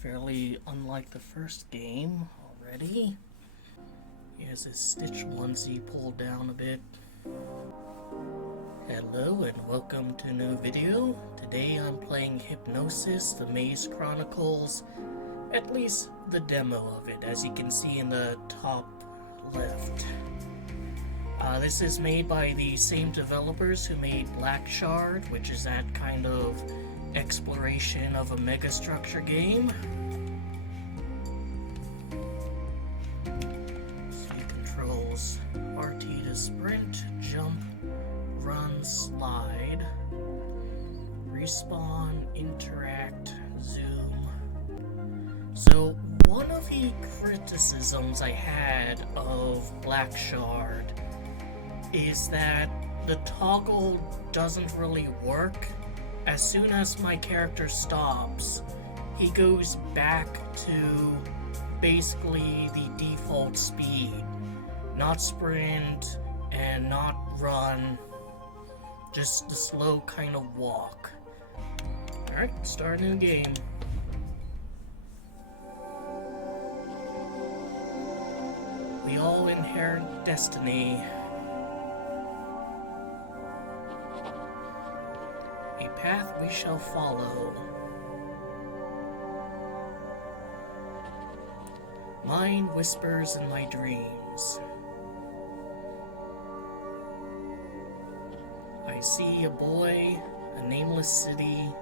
fairly unlike the first game already. He has his Stitch onesie pulled down a bit. Hello and welcome to a new video. Today I'm playing Hypnosis, the Maze Chronicles, at least the demo of it, as you can see in the top left. This is made by the same developers who made Blackshard, which is that kind of exploration of a megastructure game. See controls RT to sprint, jump, run, slide, respawn, interact, zoom. So one of the criticisms I had of Blackshard is that the toggle doesn't really work. As soon as my character stops, he goes back to basically the default speed. Not sprint and not run, just the slow kind of walk. Alright, start a new game. We all inherit destiny. A path we shall follow. Mine whispers in my dreams. I see a boy, a nameless city.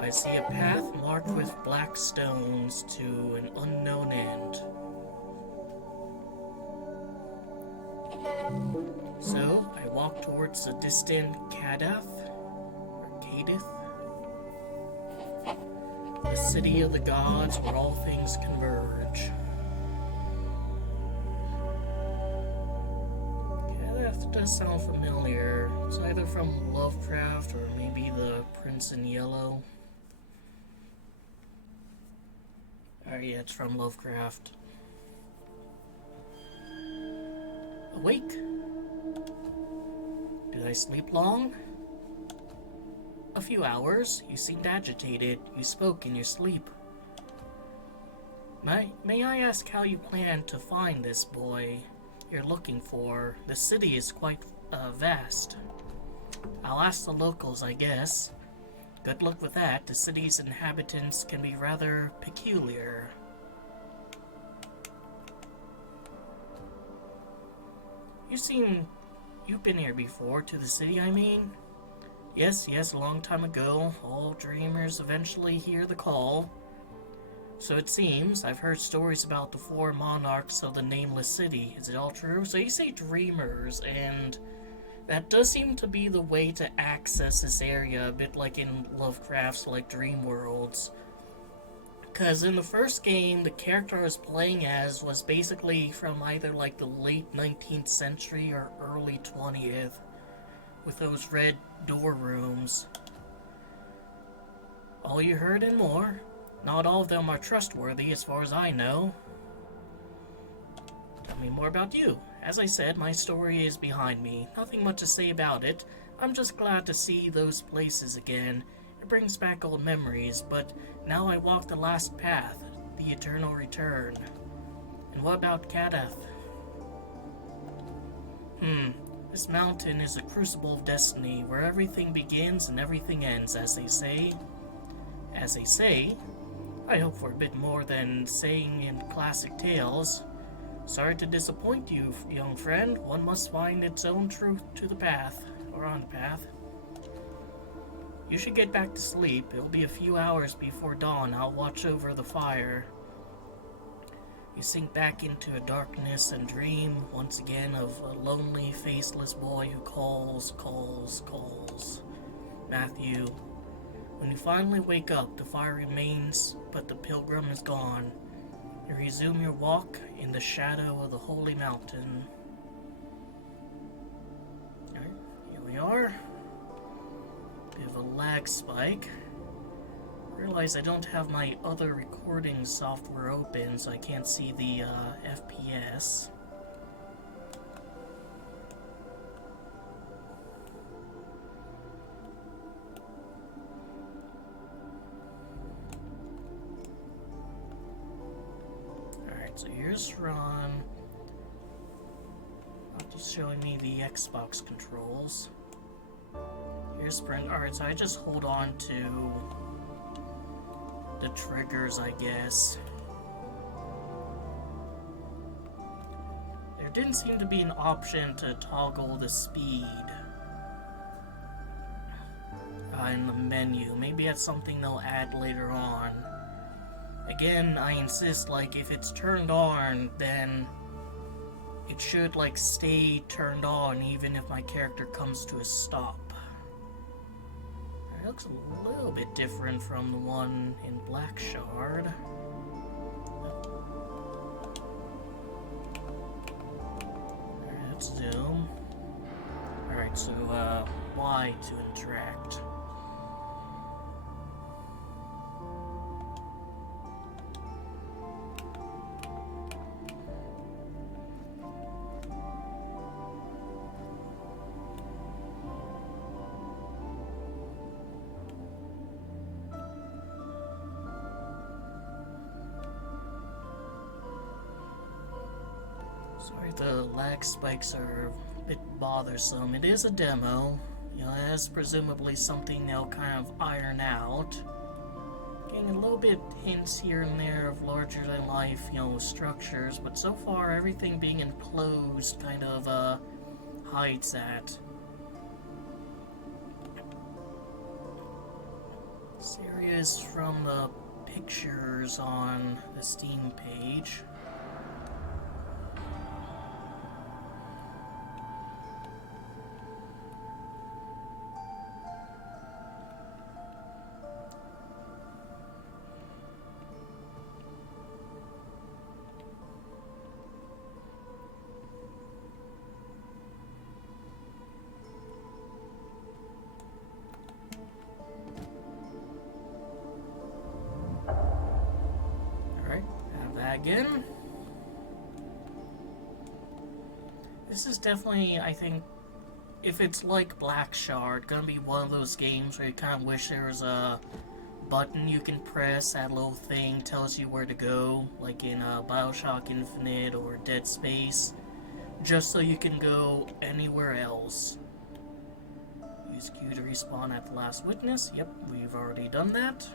I see a path marked with black stones to an unknown end. So, I walk towards the distant Kadeth, or Kadith, the city of the gods where all things converge. Kadeth does sound familiar. It's either from Lovecraft or maybe The Prince in Yellow. Oh yeah, it's from Lovecraft. Awake? Did I sleep long? A few hours. You seemed agitated. You spoke in your sleep. May I ask how you plan to find this boy you're looking for? The city is quite vast. I'll ask the locals, I guess. Good luck with that. The city's inhabitants can be rather peculiar. You've been here before, to the city, I mean? Yes, a long time ago. All dreamers eventually hear the call. So it seems. I've heard stories about the four monarchs of the nameless city. Is it all true? So you say dreamers, and that does seem to be the way to access this area, a bit like in Lovecraft's, dreamworlds. Because in the first game, the character I was playing as was basically from either the late 19th century or early 20th, with those red door rooms. All you heard and more. Not all of them are trustworthy as far as I know. Tell me more about you. As I said, my story is behind me. Nothing much to say about it. I'm just glad to see those places again. It brings back old memories, but now I walk the last path, the eternal return. And what about Kadeth? This mountain is a crucible of destiny, where everything begins and everything ends, as they say. As they say? I hope for a bit more than saying in classic tales. Sorry to disappoint you, young friend. One must find its own truth to the path, or on the path. You should get back to sleep. It'll be a few hours before dawn. I'll watch over the fire. You sink back into a darkness and dream once again of a lonely, faceless boy who calls. Matthew. When you finally wake up, the fire remains, but the pilgrim is gone. You resume your walk in the shadow of the holy mountain. Alright, here we are. Bit of a lag spike. Realize I don't have my other recording software open, so I can't see the FPS. So here's run. Just showing me the Xbox controls. Here's sprint. Alright, so I just hold on to the triggers, I guess. There didn't seem to be an option to toggle the speed in the menu. Maybe that's something they'll add later on. Again, I insist, like, if it's turned on, then it should, like, stay turned on even if my character comes to a stop. It looks a little bit different from the one in Blackshard. Alright, let's zoom. Alright, so, Y to interact. Sorry, the lag spikes are a bit bothersome. It is a demo. You know, it is presumably something they'll kind of iron out. Getting a little bit hints here and there of larger than life, you know, structures, but so far everything being enclosed kind of hides that. This area is from the pictures on the Steam page. Again. This is definitely, I think, if it's like Blackshard, gonna be one of those games where you kind of wish there was a button you can press, that little thing tells you where to go, like in Bioshock Infinite or Dead Space, just so you can go anywhere else. Use Q to respawn at the last witness. Yep, we've already done that.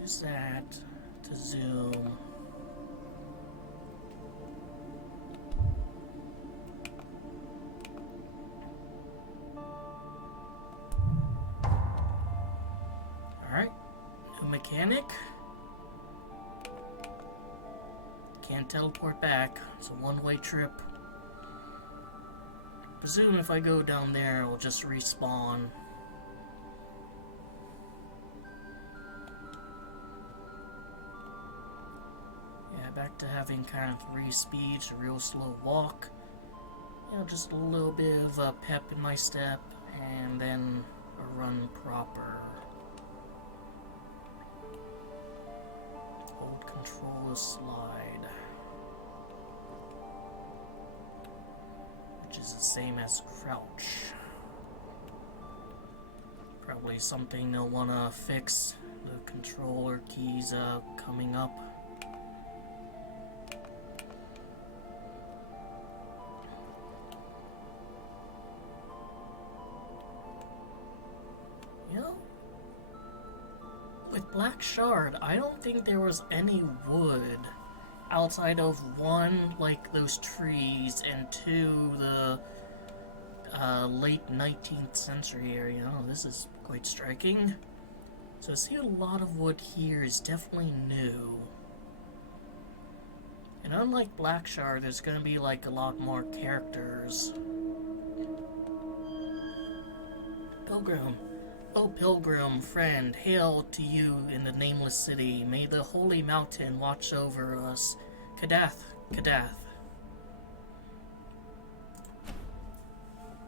Use that to zoom. Alright, new mechanic. Can't teleport back. It's a one-way trip. Presume if I go down there, it'll just respawn. Back to having kind of 3 speeds, a real slow walk. You know, just a little bit of a pep in my step, and then a run proper. Hold control to slide. Which is the same as crouch. Probably something they'll want to fix. The controller keys coming up. With Blackshard, I don't think there was any wood outside of 1, like those trees, and 2, the late 19th century area. Oh, this is quite striking. So I see a lot of wood here is definitely new. And unlike Blackshard, there's gonna be like a lot more characters. Pilgrim. O pilgrim, friend, hail to you in the nameless city. May the holy mountain watch over us. Kadath, Kadath.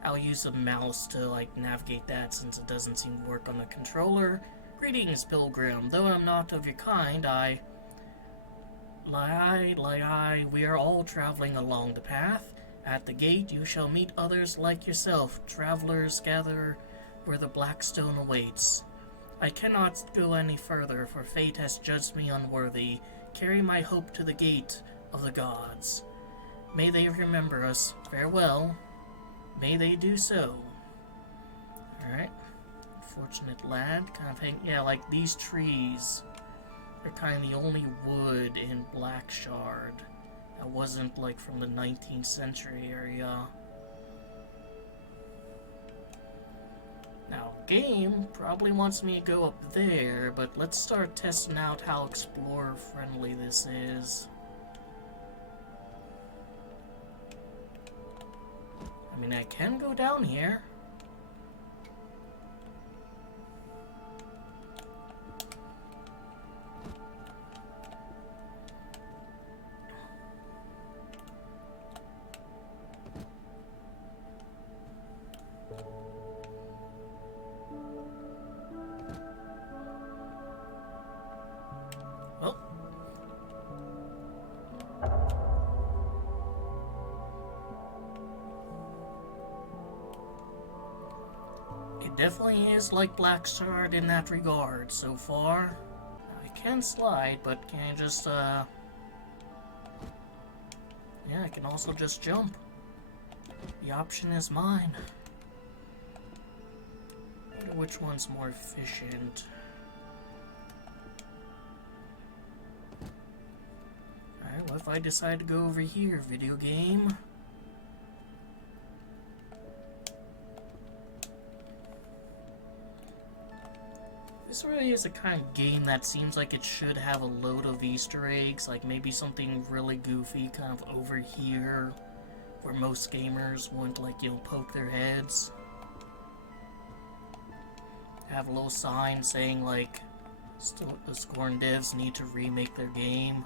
I'll use a mouse to, like, navigate that since it doesn't seem to work on the controller. Greetings, pilgrim. Though I'm not of your kind, we are all traveling along the path. At the gate you shall meet others like yourself. Travelers gather where the black stone awaits. I cannot go any further, for fate has judged me unworthy. Carry my hope to the gate of the gods. May they remember us. Farewell. May they do so. Alright. Fortunate lad. Kind of hang... Yeah, like these trees are kind of the only wood in Blackshard that wasn't like from the 19th century area. Now, game probably wants me to go up there, but let's start testing out how explorer-friendly this is. I mean, I can go down here. Definitely is like Blackshard in that regard so far. I can slide, but can I just, yeah, I can also just jump. The option is mine. I wonder which one's more efficient. Alright, what if I decide to go over here, video game? This really is a kind of game that seems like it should have a load of Easter eggs, like maybe something really goofy kind of over here, where most gamers wouldn't, like, you know, poke their heads. Have a little sign saying, like, the Scorn devs need to remake their game.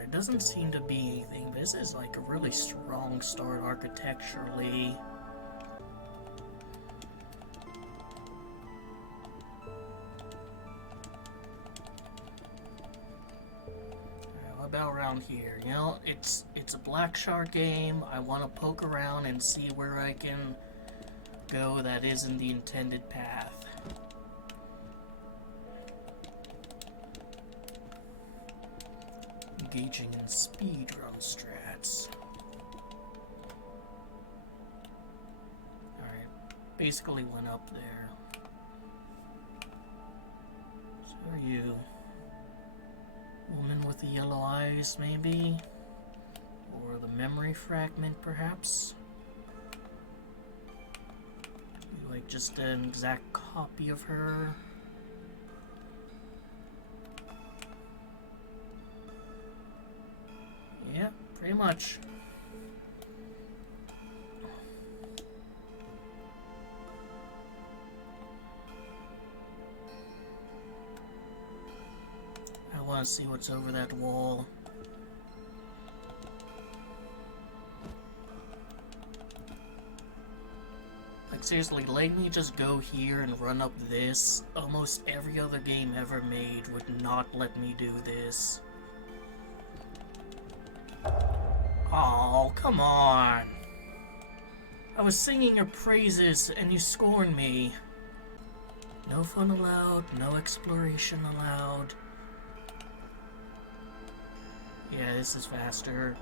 It doesn't seem to be anything, but this is like a really strong start architecturally. What about around here? You know, it's a Blackshard game. I want to poke around and see where I can go that isn't the intended path. Engaging in speedrun strats. Alright, basically went up there. So are you? Woman with the yellow eyes, maybe? Or the memory fragment, perhaps? Like just an exact copy of her? Yeah, pretty much. I want to see what's over that wall. Like seriously, let me just go here and run up this. Almost every other game ever made would not let me do this. Oh, come on. I was singing your praises and you scorned me. No fun allowed, no exploration allowed. Yeah, this is faster.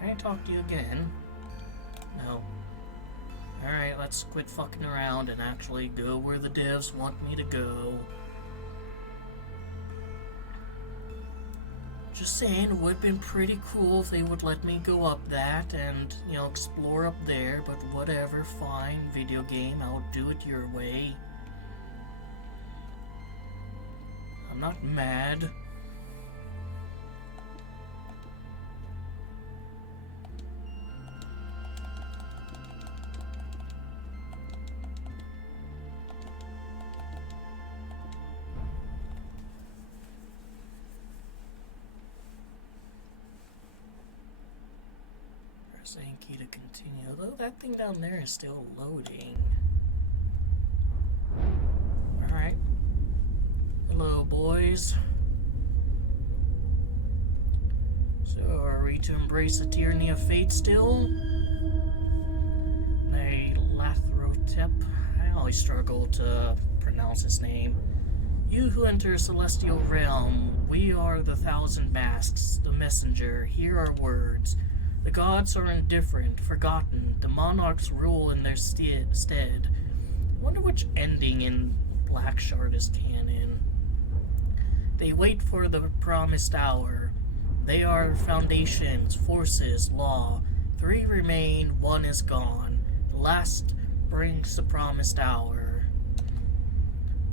Can I talk to you again? No. Alright, let's quit fucking around and actually go where the devs want me to go. Just saying, it would have been pretty cool if they would let me go up that and, you know, explore up there, but whatever, fine, video game, I'll do it your way. I'm not mad. Pressing key to continue, although that thing down there is still loading. Alright. Hello, boys. So, are we to embrace the tyranny of fate still? Lathrotep. I always struggle to pronounce his name. You who enter celestial realm, we are the thousand masks, the messenger. Hear our words. The gods are indifferent, forgotten. The monarchs rule in their stead. Wonder which ending in Blackshard is canon. They wait for the promised hour. They are foundations, forces, law. 3 remain, 1 is gone. The last brings the promised hour.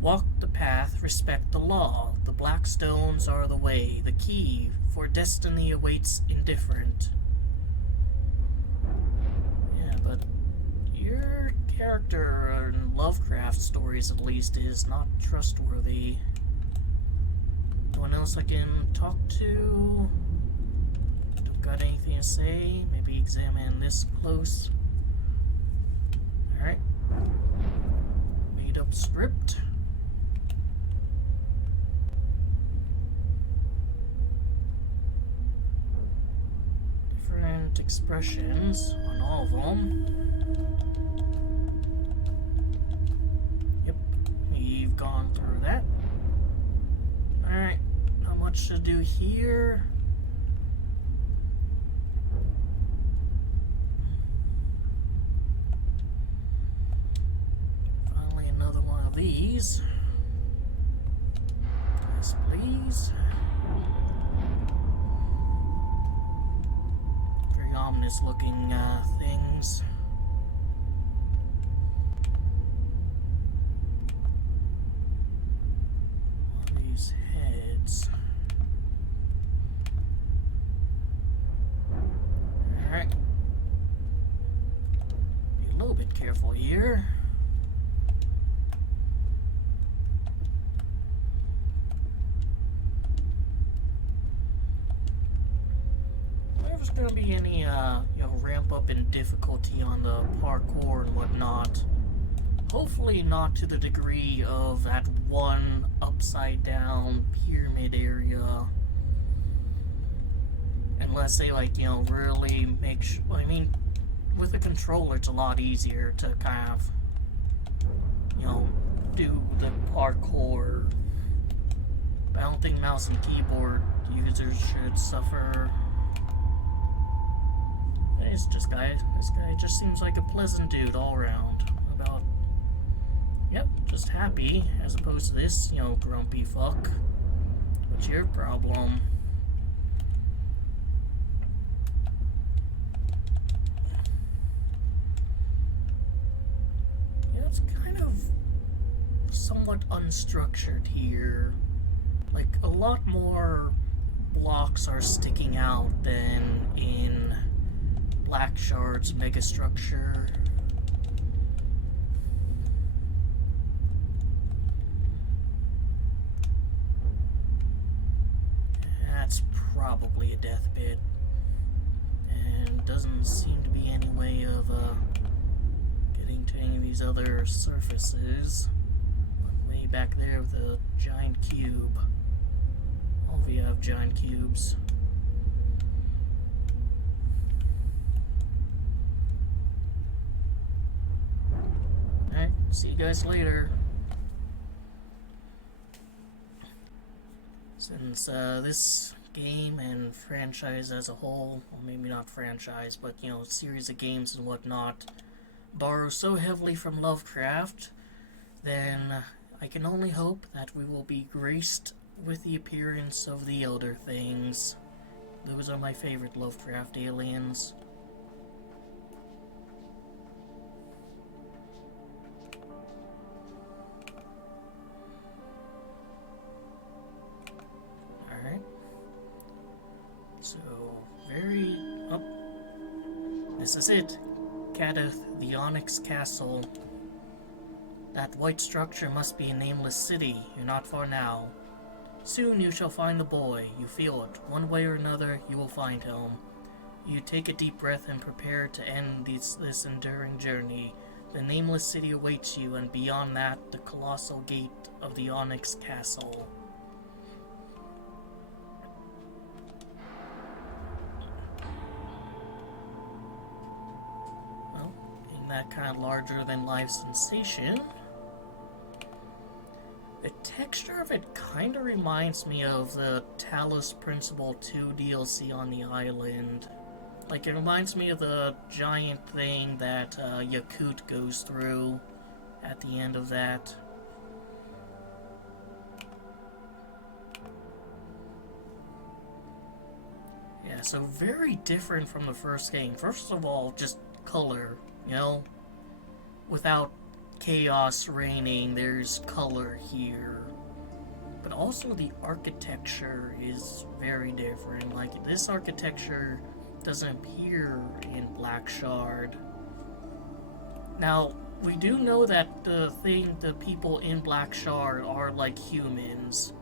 Walk the path, respect the law. The black stones are the way, the key, for destiny awaits indifferent. Yeah, but your character in Lovecraft stories, at least, is not trustworthy. Anyone else I can talk to? Don't got anything to say? Maybe examine this close. Alright. Made up script. Different expressions on all of them. Yep, we've gone through that. Alright, not much to do here. Finally, another one of these. Yes, please. Very ominous looking things. These heads. Alright. Be a little bit careful here. There's gonna be any ramp up in difficulty on the parkour and whatnot. Hopefully not to the degree of that one upside down pyramid area. Unless they really make sure, I mean, with a controller it's a lot easier to kind of, do the parkour. But I don't think mouse and keyboard users should suffer. It's just this guy just seems like a pleasant dude all around. About, yep, just happy, as opposed to this, grumpy fuck. What's your problem? Yeah, it's kind of somewhat unstructured here. Like, a lot more blocks are sticking out than in Blackshard's megastructure. That's probably a death pit. And doesn't seem to be any way of getting to any of these other surfaces. But way back there with a giant cube. All of you have giant cubes. Alright, see you guys later. Since this game and franchise as a whole, well, maybe not franchise, but series of games and whatnot, borrow so heavily from Lovecraft, then I can only hope that we will be graced with the appearance of the Elder Things. Those are my favorite Lovecraft aliens. This is it. Kadeth, the Onyx Castle. That white structure must be a nameless city. You're not far now. Soon you shall find the boy. You feel it. One way or another, you will find him. You take a deep breath and prepare to end this enduring journey. The nameless city awaits you, and beyond that, the colossal gate of the Onyx Castle. Well, in that kind of larger-than-life sensation, the texture of it kind of reminds me of the Talos Principle 2 DLC on the island. Like, it reminds me of the giant thing that Yakut goes through at the end of that. Yeah, so very different from the first game. First of all, just color, you know? Without chaos reigning, there's color here. But also the architecture is very different. Like, this architecture doesn't appear in Blackshard. Now, we do know that the people in Blackshard are like humans.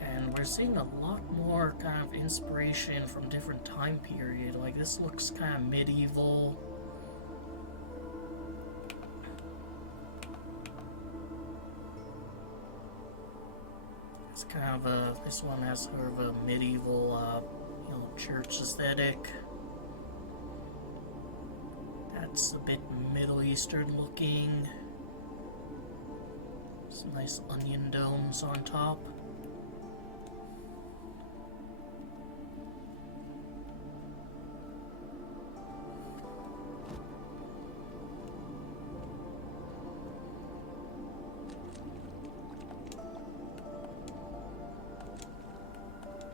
And we're seeing a lot more kind of inspiration from different time period. Like, this looks kind of medieval. It's kind of a, this one has sort of a medieval, church aesthetic. That's a bit Middle Eastern looking. Some nice onion domes on top.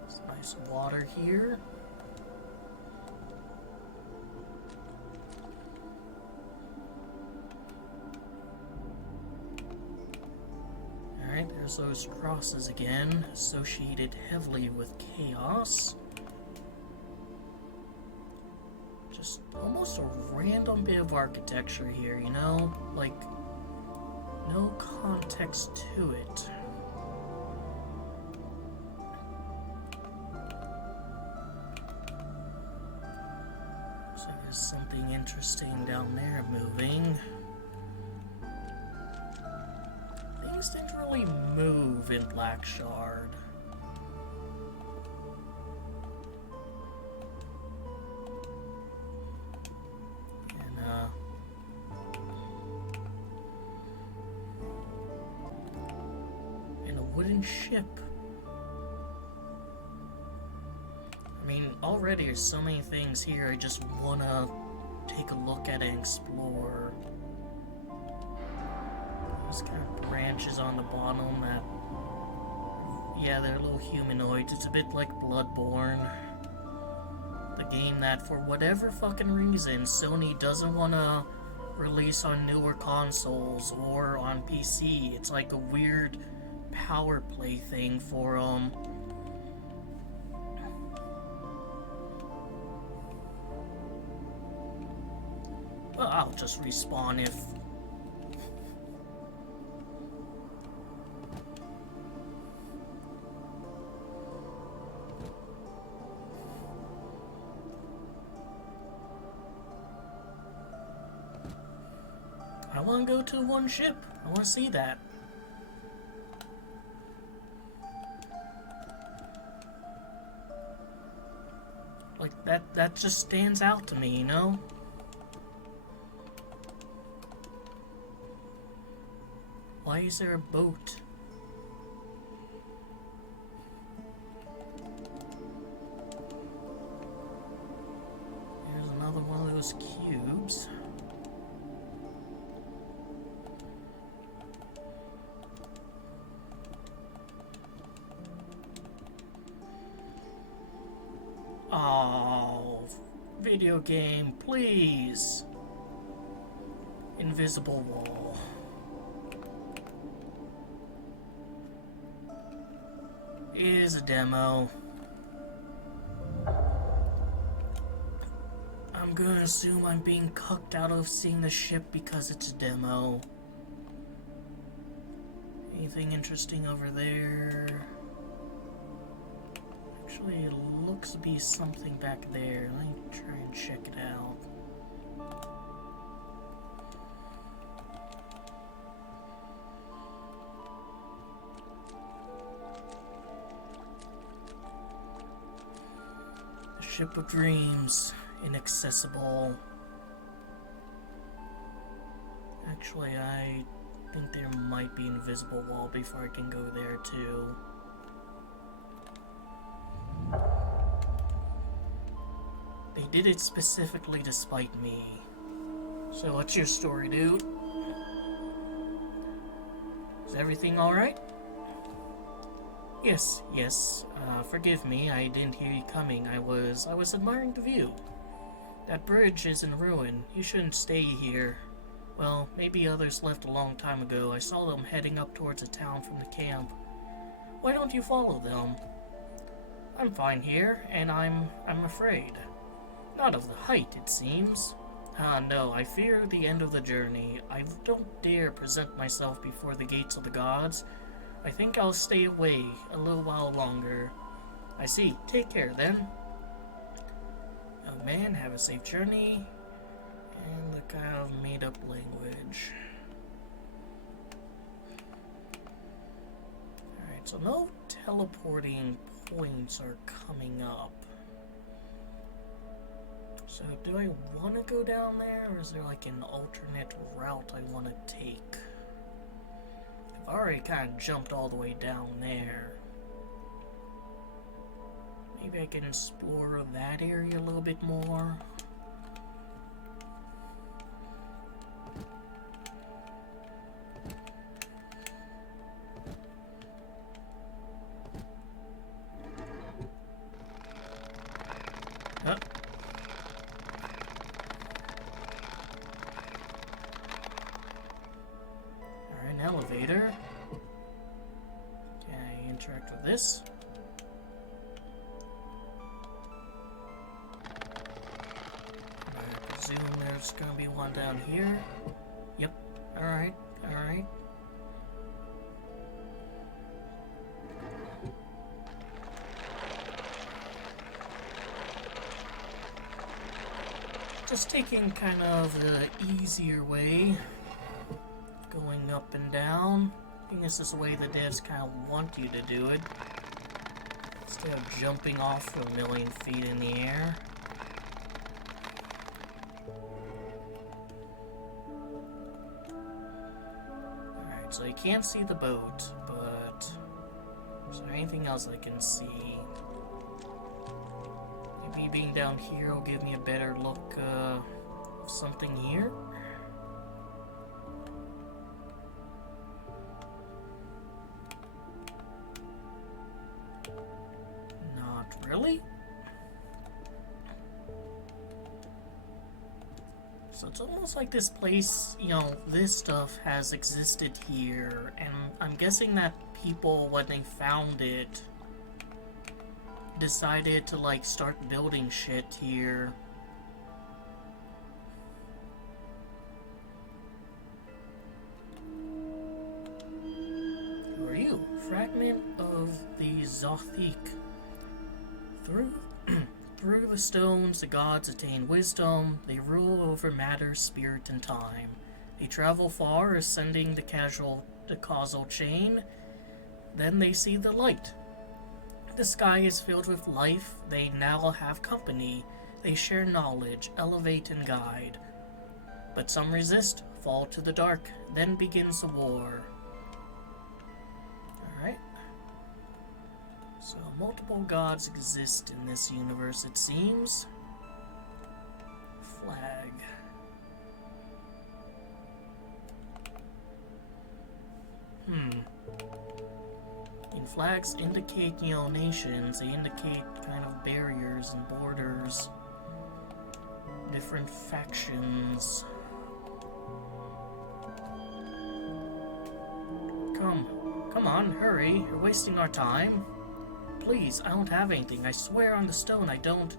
Some nice water here. There's those crosses again, associated heavily with chaos. Just almost a random bit of architecture here, you know? Like, no context to it. So there's something interesting down there moving. Things didn't really move in Blackshard. And, in a wooden ship. I mean, already there's so many things here I just wanna take a look at and explore. There's kind of branches on the bottom that, yeah, they're little humanoids. It's a bit like Bloodborne. The game that, for whatever fucking reason, Sony doesn't want to release on newer consoles or on PC. It's like a weird power play thing for them. Well, I'll just respawn if... I want to go to one ship. I want to see that. Like, that just stands out to me, you know? Why is there a boat? Here's another one of those cubes. Oh, video game, please. Invisible wall. Is a demo. I'm gonna assume I'm being cucked out of seeing the ship because it's a demo. Anything interesting over there? Actually, it looks to be something back there. Let me try and check it out. Ship of dreams, inaccessible. Actually, I think there might be an invisible wall before I can go there too. They did it specifically to spite me. So what's your story, dude? Is everything alright? Yes. Forgive me, I didn't hear you coming. I was admiring the view. That bridge is in ruin. You shouldn't stay here. Well, maybe others left a long time ago. I saw them heading up towards a town from the camp. Why don't you follow them? I'm fine here, and I'm afraid. Not of the height, it seems. No, I fear the end of the journey. I don't dare present myself before the gates of the gods. I think I'll stay away a little while longer. I see. Take care, then. Oh man, have a safe journey. And the kind of made-up language. Alright, so no teleporting points are coming up. So do I want to go down there, or is there like an alternate route I want to take? I've already kind of jumped all the way down there. Maybe I can explore that area a little bit more. Elevator. Can I interact with this? I presume there's gonna be one down here. Yep. Alright. Just taking kind of the easier way. Going up and down. I think this is the way the devs kind of want you to do it. Instead of jumping off from a million feet in the air. Alright, so you can't see the boat, but is there anything else I can see? Maybe being down here will give me a better look of something here. Really? So it's almost like this place, you know, this stuff has existed here, and I'm guessing that people, when they found it, decided to, like, start building shit here. Who are you? Fragment of the Zothic. Through the stones, the gods attain wisdom. They rule over matter, spirit, and time. They travel far, ascending the causal chain. Then they see the light. The sky is filled with life. They now have company. They share knowledge, elevate, and guide. But some resist, fall to the dark. Then begins the war. Alright. So, multiple gods exist in this universe, it seems. Flag. And flags indicate, you know, nations. They indicate kind of barriers and borders. Different factions. Come on, hurry. You're wasting our time. Please, I don't have anything. I swear on the stone I don't.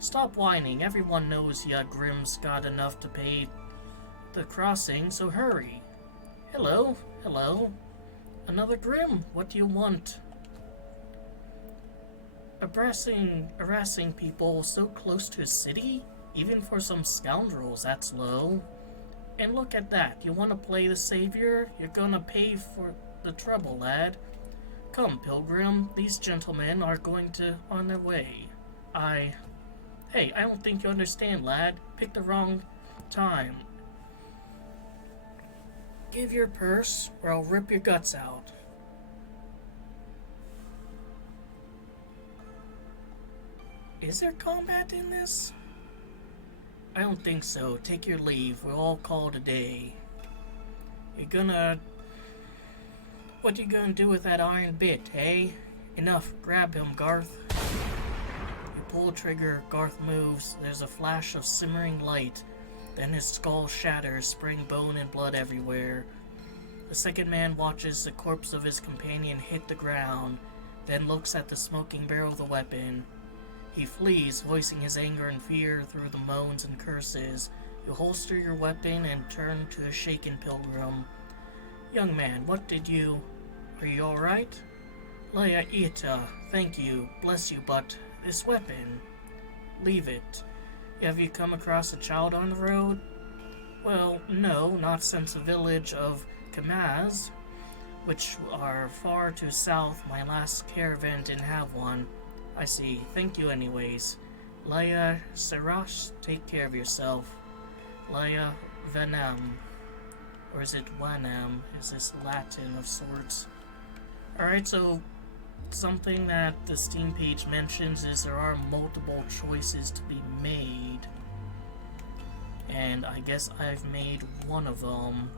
Stop whining. Everyone knows ya Grimm's got enough to pay the crossing, so hurry. Hello? Another Grimm. What do you want? Harassing people so close to a city? Even for some scoundrels, that's low. And look at that. You want to play the savior? You're gonna pay for the trouble, lad. Come, pilgrim, these gentlemen are on their way. Hey, I don't think you understand, lad. Picked the wrong time. Give your purse, or I'll rip your guts out. Is there combat in this? I don't think so. Take your leave. We'll all call it a day. What you gonna do with that iron bit, eh? Enough. Grab him, Garth. You pull the trigger, Garth moves. There's a flash of simmering light. Then his skull shatters, spraying bone and blood everywhere. The second man watches the corpse of his companion hit the ground, then looks at the smoking barrel of the weapon. He flees, voicing his anger and fear through the moans and curses. You holster your weapon and turn to a shaken pilgrim. Young man, are you alright? Laya Ita, thank you, bless you, but this weapon, leave it. Have you come across a child on the road? Well, no, not since the village of Kamaz, which are far to south. My last caravan didn't have one. I see. Thank you anyways. Laya Sarash, take care of yourself. Laya Vanam. Or is it Wanam? Is this Latin of sorts? Alright, so something that the Steam page mentions is there are multiple choices to be made. And I guess I've made one of them.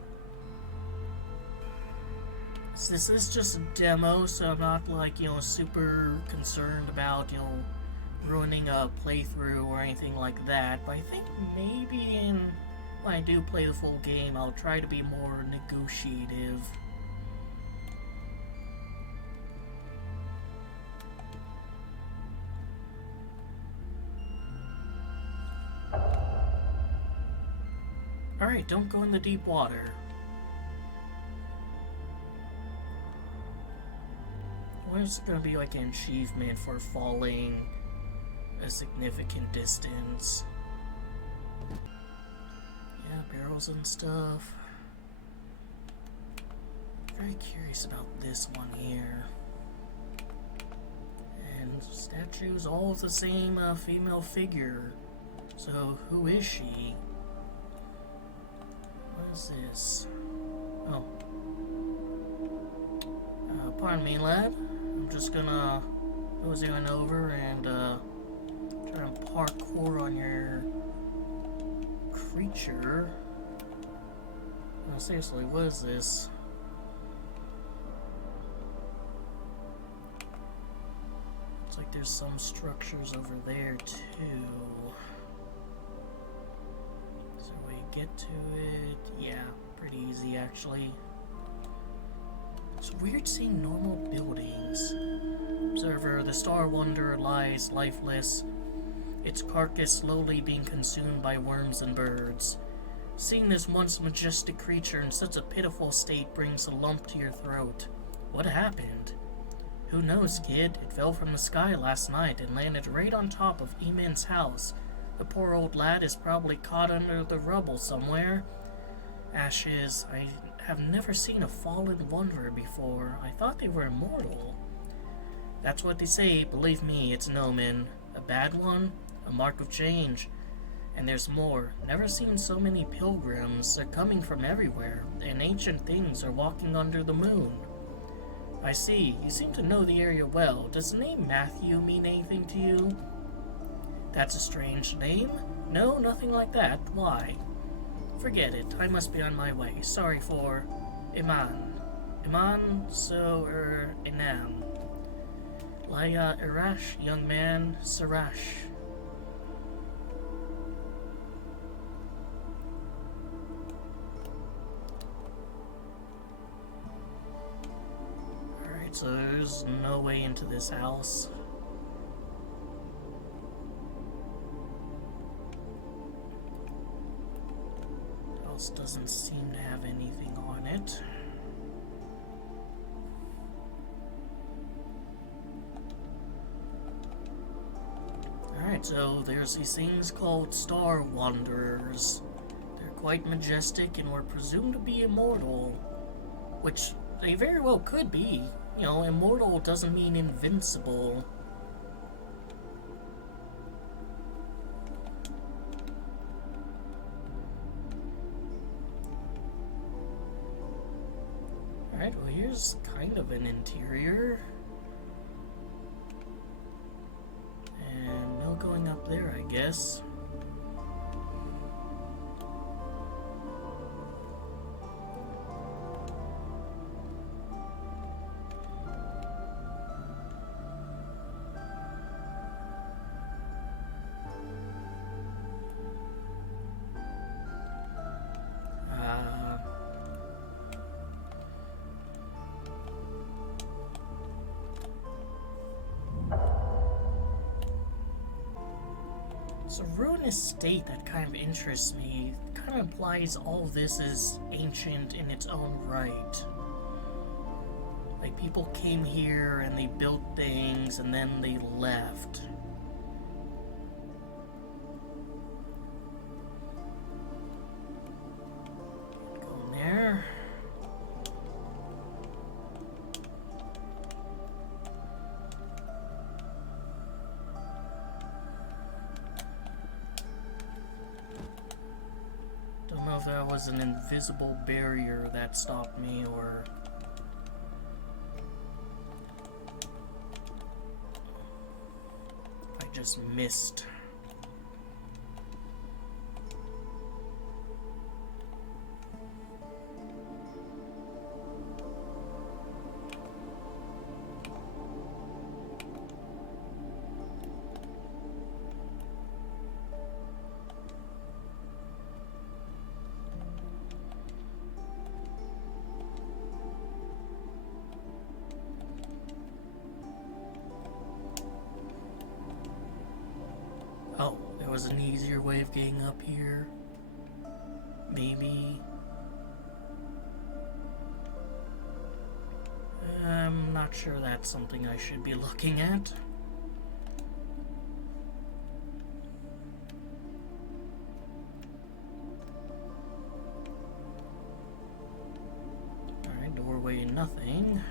So this is just a demo, so I'm not like, super concerned about, ruining a playthrough or anything like that. But I think maybe when I do play the full game, I'll try to be more negotiative. Alright, don't go in the deep water. What is gonna be like an achievement for falling a significant distance? Yeah, barrels and stuff. Very curious about this one here. And statues, all of the same female figure. So who is she? What is this? Oh. Pardon me, lad. I'm just gonna mosey on over and try and parkour on your creature. No, seriously, what is this? Looks like there's some structures over there too. So we get to it. Yeah, pretty easy actually. It's weird seeing normal buildings. Observer, the Star Wonder lies lifeless, its carcass slowly being consumed by worms and birds. Seeing this once majestic creature in such a pitiful state brings a lump to your throat. What happened? Who knows, kid? It fell from the sky last night and landed right on top of Eamon's house. The poor old lad is probably caught under the rubble somewhere. Ashes, I have never seen a fallen wanderer before. I thought they were immortal. That's what they say. Believe me, it's an omen. A bad one? A mark of change. And there's more. Never seen so many pilgrims. They're coming from everywhere, and ancient things are walking under the moon. I see. You seem to know the area well. Does the name Matthew mean anything to you? That's a strange name. No, nothing like that. Why? Forget it. I must be on my way. Sorry for Iman. Inam. Laya Irash, young man, Sarash. Alright, so there's no way into this house. Doesn't seem to have anything on it. Alright, so there's these things called Star Wanderers. They're quite majestic and were presumed to be immortal, which they very well could be. Immortal doesn't mean invincible. Alright, well here's kind of an interior. And no going up there, I guess. It's a ruinous state that kind of interests me. It kind of implies all this is ancient in its own right. Like, people came here and they built things and then they left. Go in there. Don't know if that was an invisible barrier that stopped me or... I just missed. Oh, there was an easier way of getting up here. Maybe. I'm not sure that's something I should be looking at. Alright, doorway, nothing.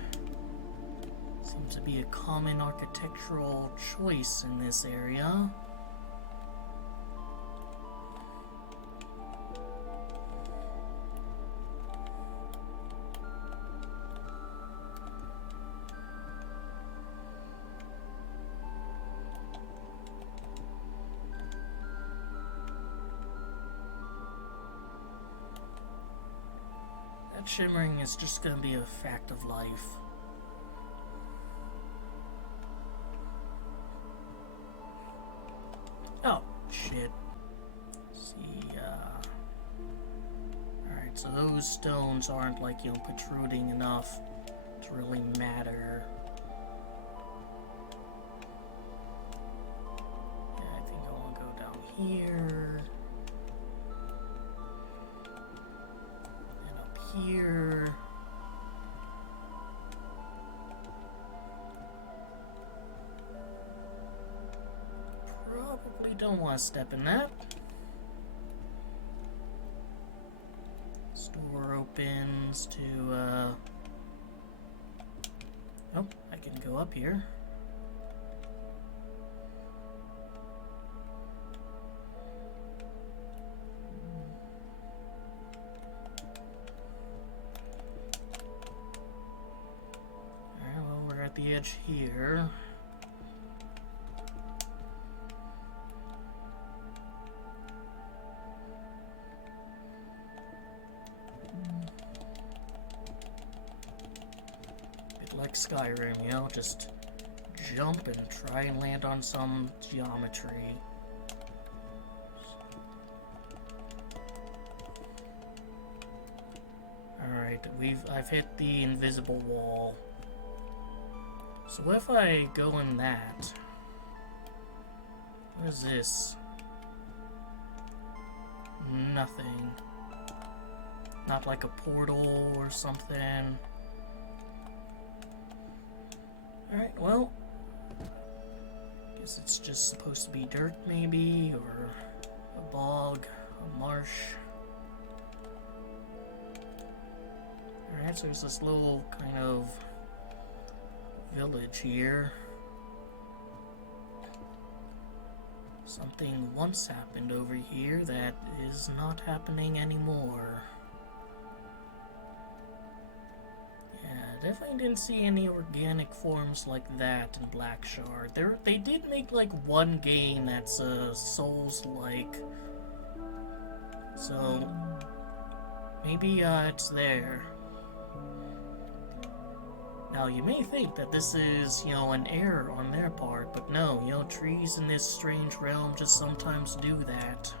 Seems to be a common architectural choice in this area. Shimmering is just gonna be a fact of life. Oh, shit. See, alright, so those stones aren't, like, you know, protruding enough to really matter. Yeah, I think I wanna go down here. Here. Probably don't want to step in that. Store opens to, oh, I can go up here. The edge here. Bit like Skyrim, you know, just jump and try and land on some geometry. Alright, I've hit the invisible wall. So what if I go in that? What is this? Nothing. Not like a portal or something. Alright, well. Guess it's just supposed to be dirt maybe, or a bog, a marsh. Alright, so there's this little kind of village here. Something once happened over here that is not happening anymore. Definitely didn't see any organic forms like that in Blackshard. They did make like one game that's Souls-like. So maybe it's there. Now you may think that this is, an error on their part, but no, trees in this strange realm just sometimes do that.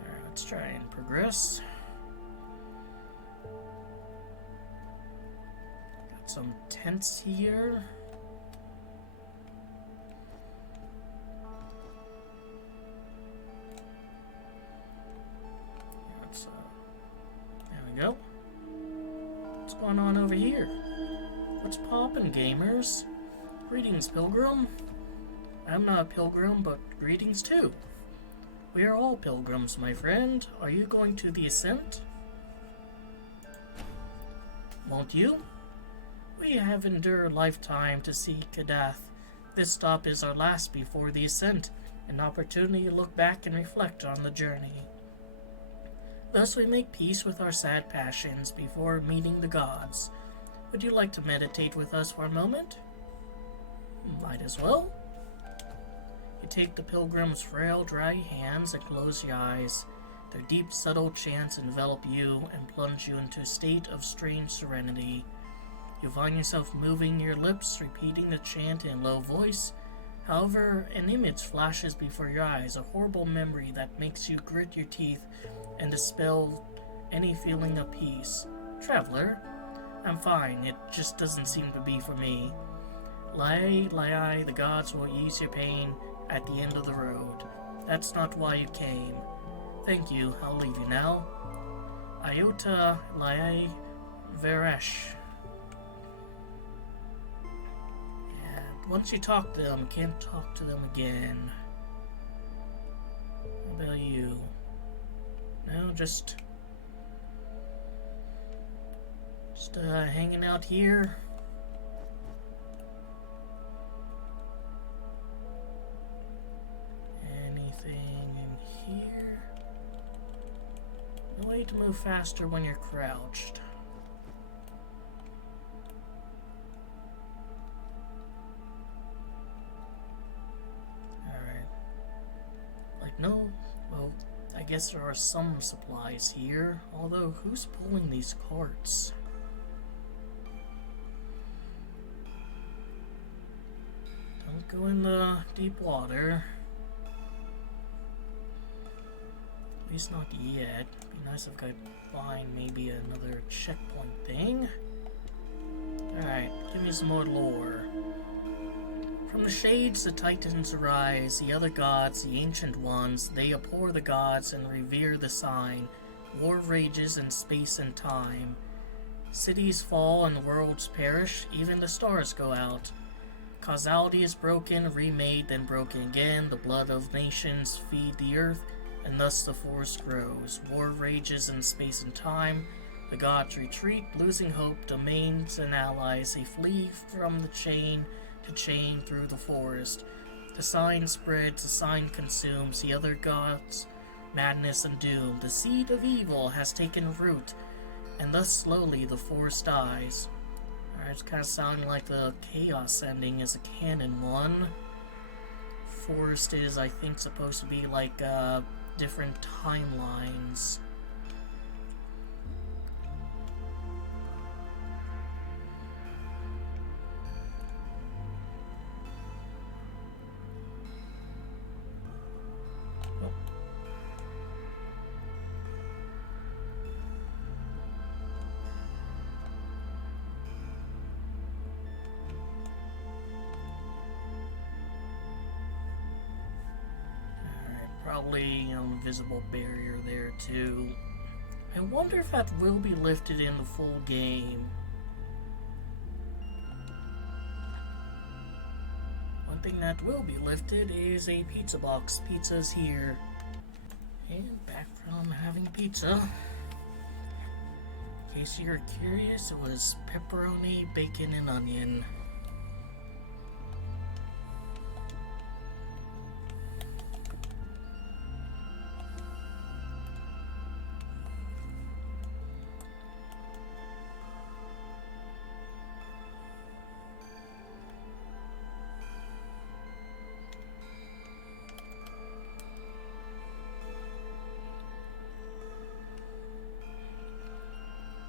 Alright, let's try and progress. Got some tents here. There we go. What's going on over here? What's poppin', gamers? Greetings, pilgrim. I'm not a pilgrim, but greetings too. We are all pilgrims, my friend. Are you going to the ascent? Won't you? We have endured a lifetime to seek a death. This stop is our last before the ascent, an opportunity to look back and reflect on the journey. Thus we make peace with our sad passions before meeting the gods. Would you like to meditate with us for a moment? Might as well. You take the pilgrim's frail, dry hands and close your eyes. Their deep, subtle chants envelop you and plunge you into a state of strange serenity. You find yourself moving your lips, repeating the chant in a low voice. However, an image flashes before your eyes, a horrible memory that makes you grit your teeth and dispel any feeling of peace. Traveler, I'm fine, it just doesn't seem to be for me. Lie, the gods will ease your pain at the end of the road. That's not why you came. Thank you, I'll leave you now. Iota Lai Veresh. And once you talk to them, you can't talk to them again. What about you? No, just hanging out here. Anything in here? No way to move faster when you're crouched. Alright. Like, no, well, I guess there are some supplies here, although who's pulling these carts? Don't go in the deep water. At least not yet. Be nice if I could find maybe another checkpoint thing. Alright, give me some more lore. From the shades the titans arise, the other gods, the ancient ones, they abhor the gods and revere the sign. War rages in space and time. Cities fall and worlds perish, even the stars go out. Causality is broken, remade, then broken again. The blood of nations feed the earth, and thus the forest grows. War rages in space and time. The gods retreat, losing hope, domains and allies. They flee from the chain to chain through the forest. The sign spreads, the sign consumes the other gods, madness and doom. The seed of evil has taken root, and thus slowly the forest dies. Alright, it's kind of sounding like the chaos ending is a canon one. Forest is, I think, supposed to be like different timelines. Probably invisible barrier there too. I wonder if that will be lifted in the full game. One thing that will be lifted is a pizza box. Pizza's here. And back from having pizza. In case you're curious, it was pepperoni, bacon, and onion.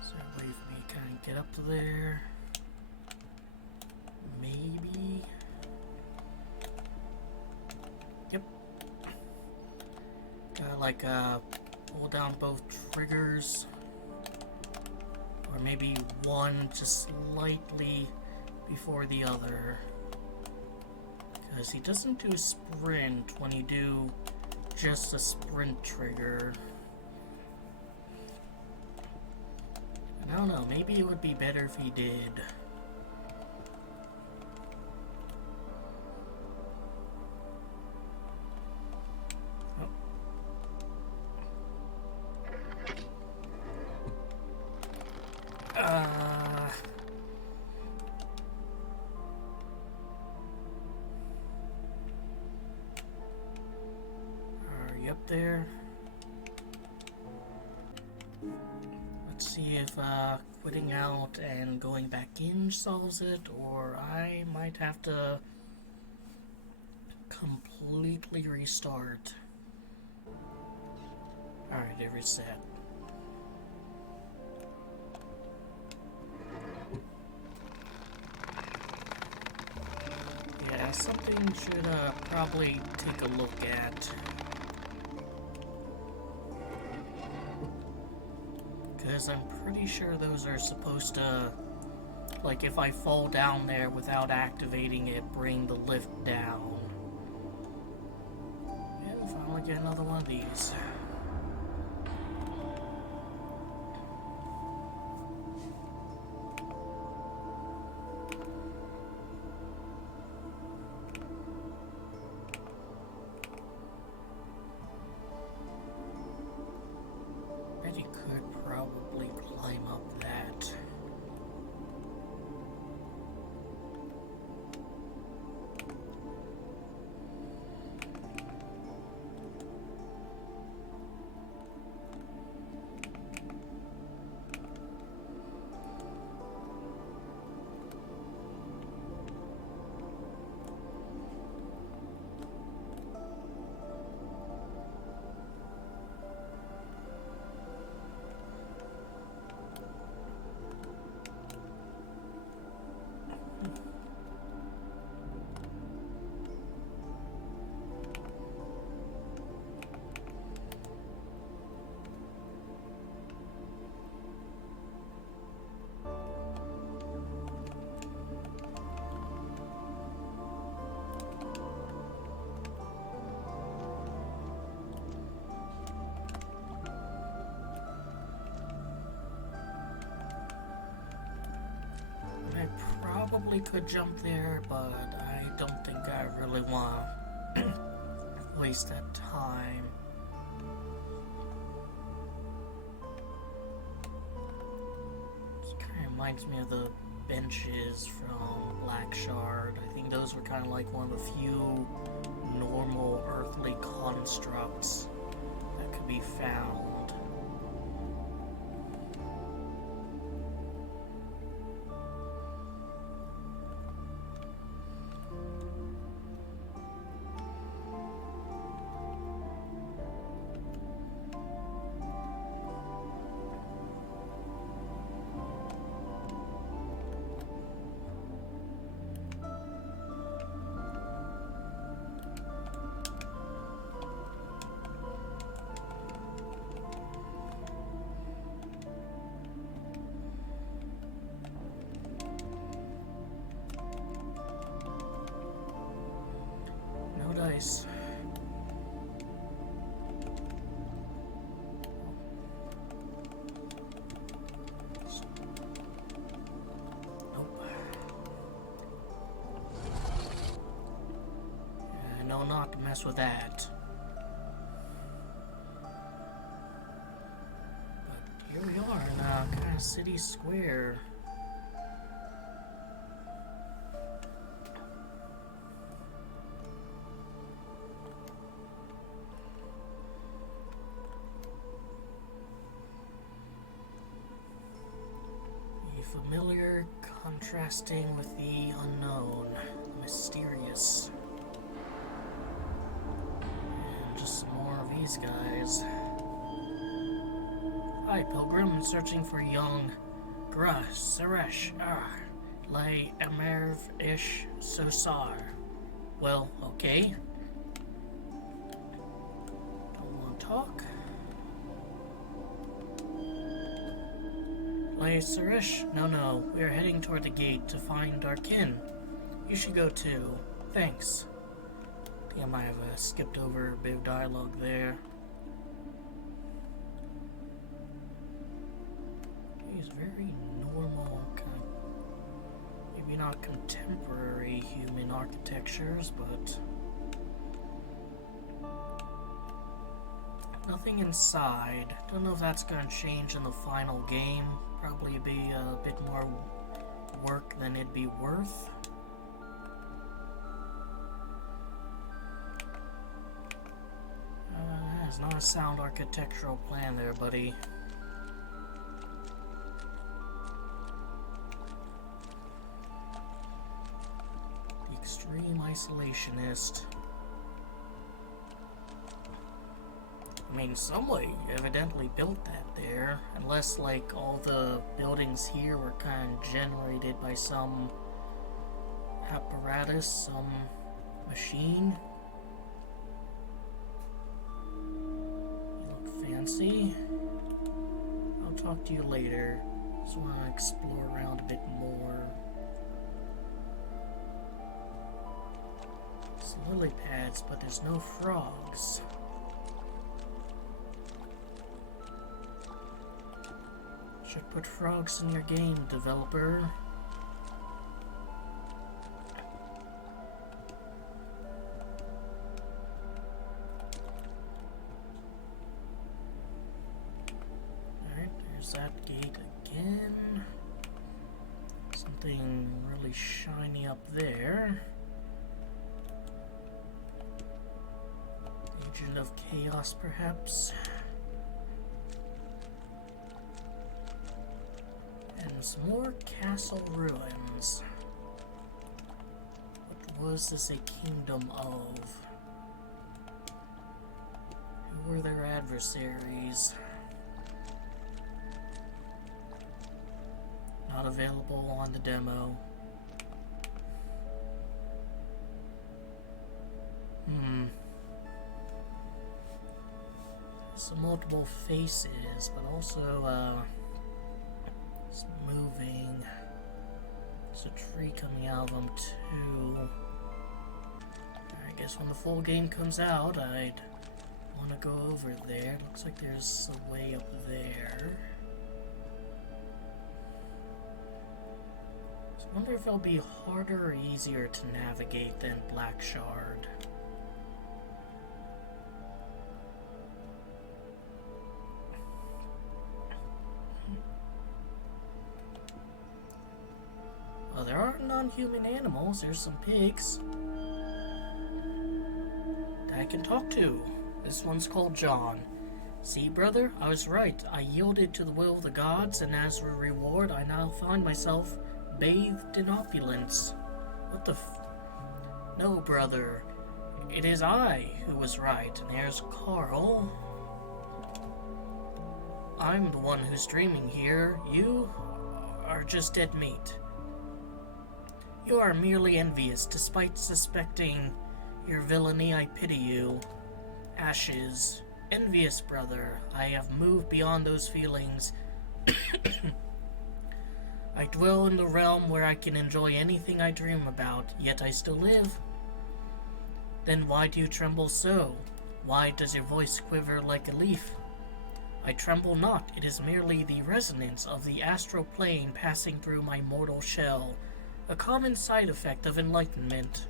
Is there a way for me to kind of get up to there? Maybe. Yep. Gotta like pull down both triggers. Or maybe one just slightly before the other. Because he doesn't do a sprint when you do just a sprint trigger. I don't know, maybe it would be better if he did. Are you up there? Let's see if quitting out and going back in solves it, or I might have to completely restart. Alright, it reset. Yeah, something should probably take a look at. Because I'm pretty sure those are supposed to, like, if I fall down there without activating it, bring the lift down. And we'll finally get another one of these. Bet you could probably climb up that. Probably could jump there, but I don't think I really want to waste that time. It kind of reminds me of the benches from Blackshard. I think those were kind of like one of the few normal earthly constructs that could be found. Nice. Nope. No, not to mess with that. But here we are in a kind of city square. Familiar contrasting with the unknown, the mysterious. And just some more of these guys. Hi, pilgrim, searching for young Suresh, Lay Emerv Ish Sosar. Well, okay. Don't want to talk. Lay Suresh? No, we are heading toward the gate to find our kin. You should go too. Thanks. I think I might have skipped over a bit of dialogue there. He's very normal, kind of, maybe not contemporary human architectures, but nothing inside. Don't know if that's going to change in the final game. Probably be a bit more work than it'd be worth. That's not a sound architectural plan there, buddy. The extreme isolationist. I mean, somebody evidently built that there, unless, like, all the buildings here were kind of generated by some apparatus, some machine. You look fancy. I'll talk to you later. Just want to explore around a bit more. It's lily pads, but there's no frogs. Should put frogs in your game, developer. Alright, there's that gate again. Something really shiny up there. Agent of Chaos, perhaps. And some more castle ruins. What was this a kingdom of? Who were their adversaries? Not available on the demo. Some multiple faces, but also, it's moving. There's a tree coming out of them too. I guess when the full game comes out, I'd want to go over there. Looks like there's a way up there. So I wonder if it'll be harder or easier to navigate than Blackshard. Well, there aren't non-human animals. There's some pigs that I can talk to. This one's called John. See, brother, I was right. I yielded to the will of the gods, and as a reward, I now find myself bathed in opulence. What the No, brother. It is I who was right, and there's Carl. I'm the one who's dreaming here. You are just dead meat. You are merely envious. Despite suspecting your villainy, I pity you. Ashes. Envious, brother. I have moved beyond those feelings. I dwell in the realm where I can enjoy anything I dream about, yet I still live. Then why do you tremble so? Why does your voice quiver like a leaf? I tremble not. It is merely the resonance of the astral plane passing through my mortal shell. A common side effect of enlightenment.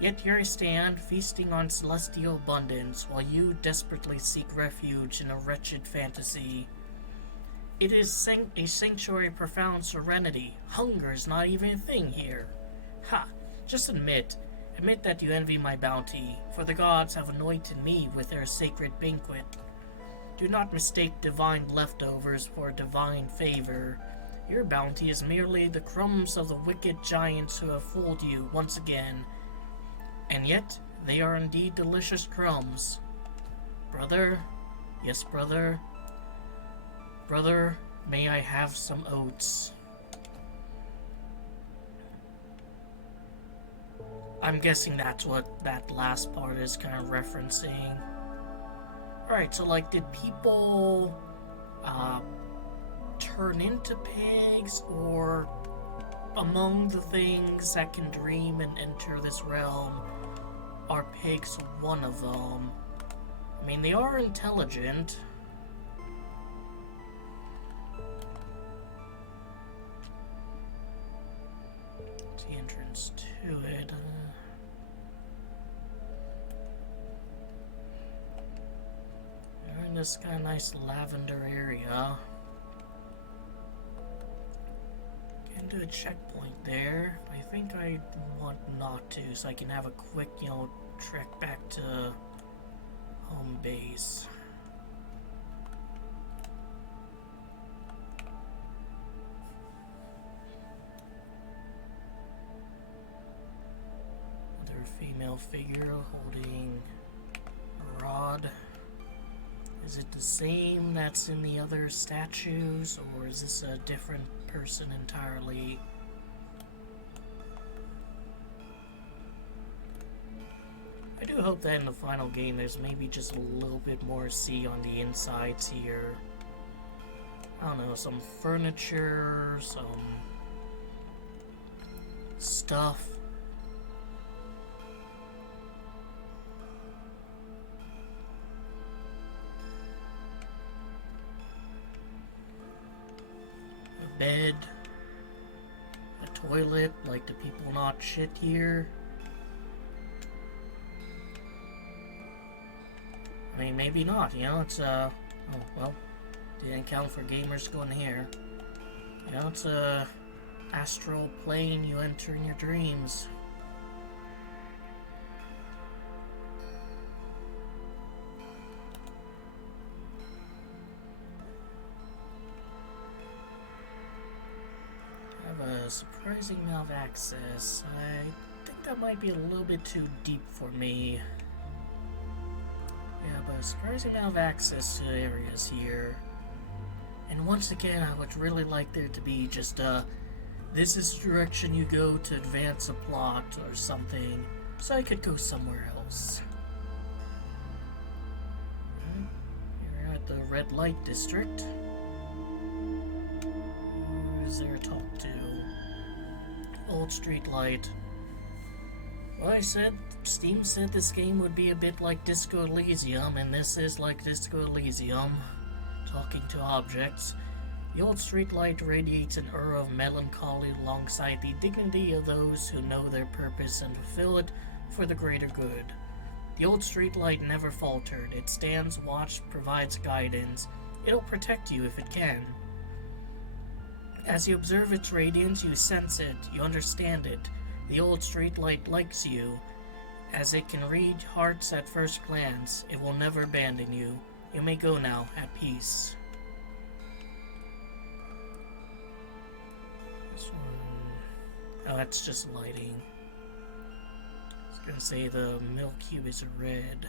Yet here I stand, feasting on celestial abundance, while you desperately seek refuge in a wretched fantasy. It is a sanctuary of profound serenity. Hunger is not even a thing here. Ha! Just admit that you envy my bounty, for the gods have anointed me with their sacred banquet. Do not mistake divine leftovers for divine favor. Your bounty is merely the crumbs of the wicked giants who have fooled you once again. And yet, they are indeed delicious crumbs. Brother, yes, brother, Brother, may I have some oats? I'm guessing that's what that last part is kind of referencing. Alright, so like, did people turn into pigs, or among the things that can dream and enter this realm, are pigs one of them? I mean, they are intelligent. It's the entrance to it. We're in this kind of nice lavender area. Can do a checkpoint there. I think I want not to, so I can have a quick, trek back to home base. Another female figure holding a rod. Is it the same that's in the other statues, or is this a different person entirely? I do hope that in the final game there's maybe just a little bit more to see on the insides here. I don't know, some furniture, some stuff. A bed. A toilet, like, do people not shit here? I mean, maybe not, it's, oh, well, didn't count for gamers going here. It's a astral plane you enter in your dreams. I have a surprising amount of access. I think that might be a little bit too deep for me. Yeah, but a surprising amount of access to areas here. And once again, I would really like there to be just this is the direction you go to advance a plot or something, so I could go somewhere else. We're at the red light district. Who is there to talk to? Old street light. Well, Steam said this game would be a bit like Disco Elysium, and this is like Disco Elysium. Talking to objects. The old streetlight radiates an aura of melancholy alongside the dignity of those who know their purpose and fulfill it for the greater good. The old streetlight never faltered. It stands watch, provides guidance. It'll protect you if it can. As you observe its radiance, you sense it, you understand it. The old streetlight likes you. As it can read hearts at first glance, it will never abandon you. You may go now, at peace. This one... Oh, that's just lighting. I was gonna say the milk cube is red.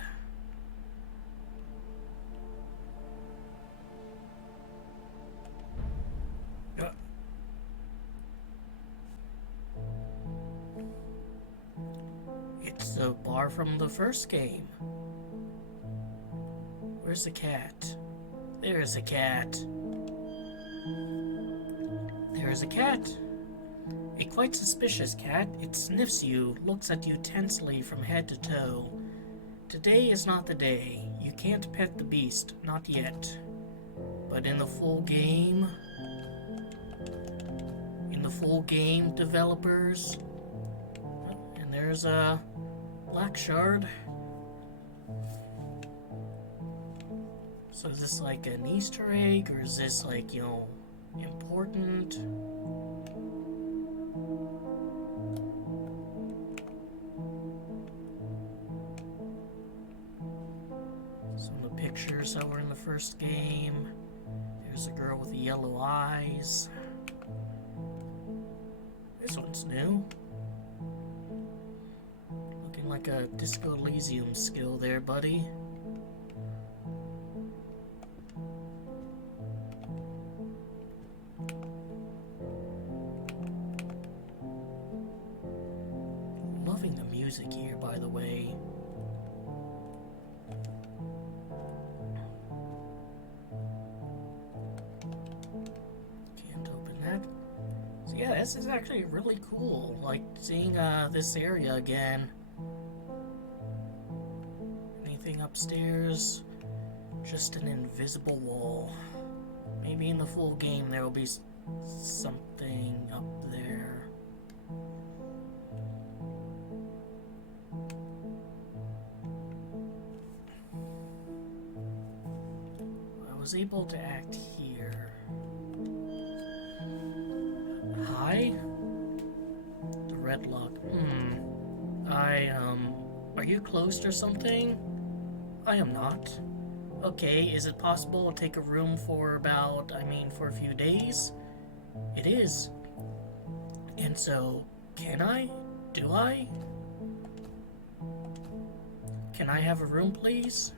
It's the bar from the first game. Where's the cat? There's a cat. There's a cat. A quite suspicious cat. It sniffs you, looks at you tensely from head to toe. Today is not the day. You can't pet the beast, not yet. But in the full game, developers, and there's a Blackshard. So is this like an Easter egg, or is this like, important? Some of the pictures that were in the first game. There's a girl with the yellow eyes. This one's new. Looking like a Disco Elysium skill there, buddy. music here, by the way. Can't open that. So yeah, this is actually really cool, like seeing this area again. Anything upstairs? Just an invisible wall. Maybe in the full game there will be something up there. I was able to act here. Hi? The red lock. Are you closed or something? I am not. Okay, is it possible to take a room for for a few days? It is. And so, can I? Do I? Can I have a room, please?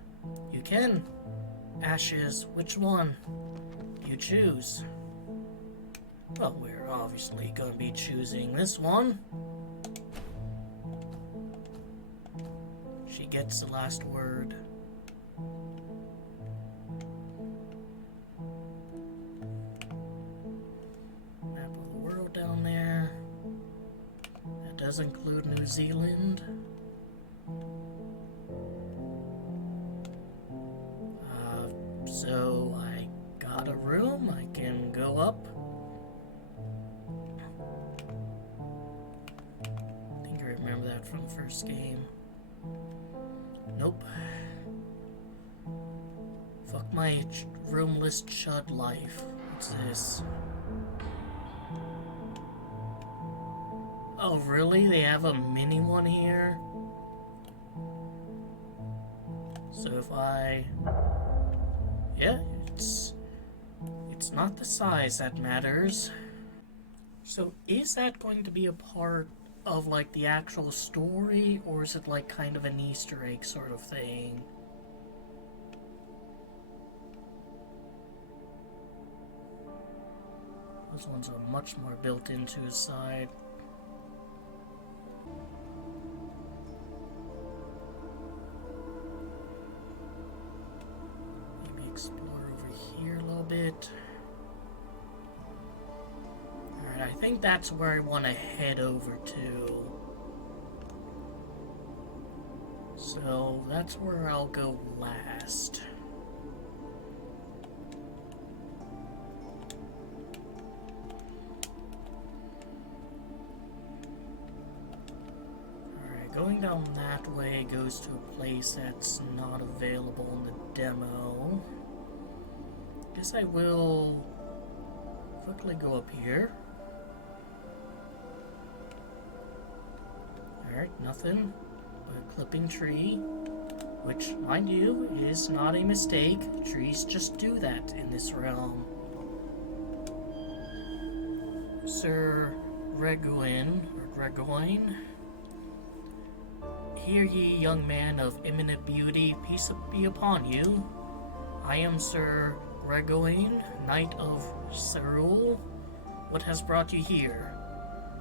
You can. Ashes, which one? You choose. Well, we're obviously going to be choosing this one. She gets the last word. Map of the world down there. That does include New Zealand. So I got a room. I can go up. I think I remember that from the first game. Nope. Fuck my roomless chud life. What's this? Oh, really? They have a mini one here? So if I... Yeah, it's not the size that matters. So is that going to be a part of like the actual story, or is it like kind of an Easter egg sort of thing? Those ones are much more built into his side. Maybe explore over here a little bit. Alright, I think that's where I want to head over to. So that's where I'll go last. Going down that way goes to a place that's not available in the demo. Guess I will quickly go up here. Alright, nothing but a clipping tree, which, mind you, is not a mistake. Trees just do that in this realm. Sir Reguin, or Regoine. Hear ye, young man of eminent beauty, peace be upon you. I am Sir Regoine, Knight of Cerule. What has brought you here?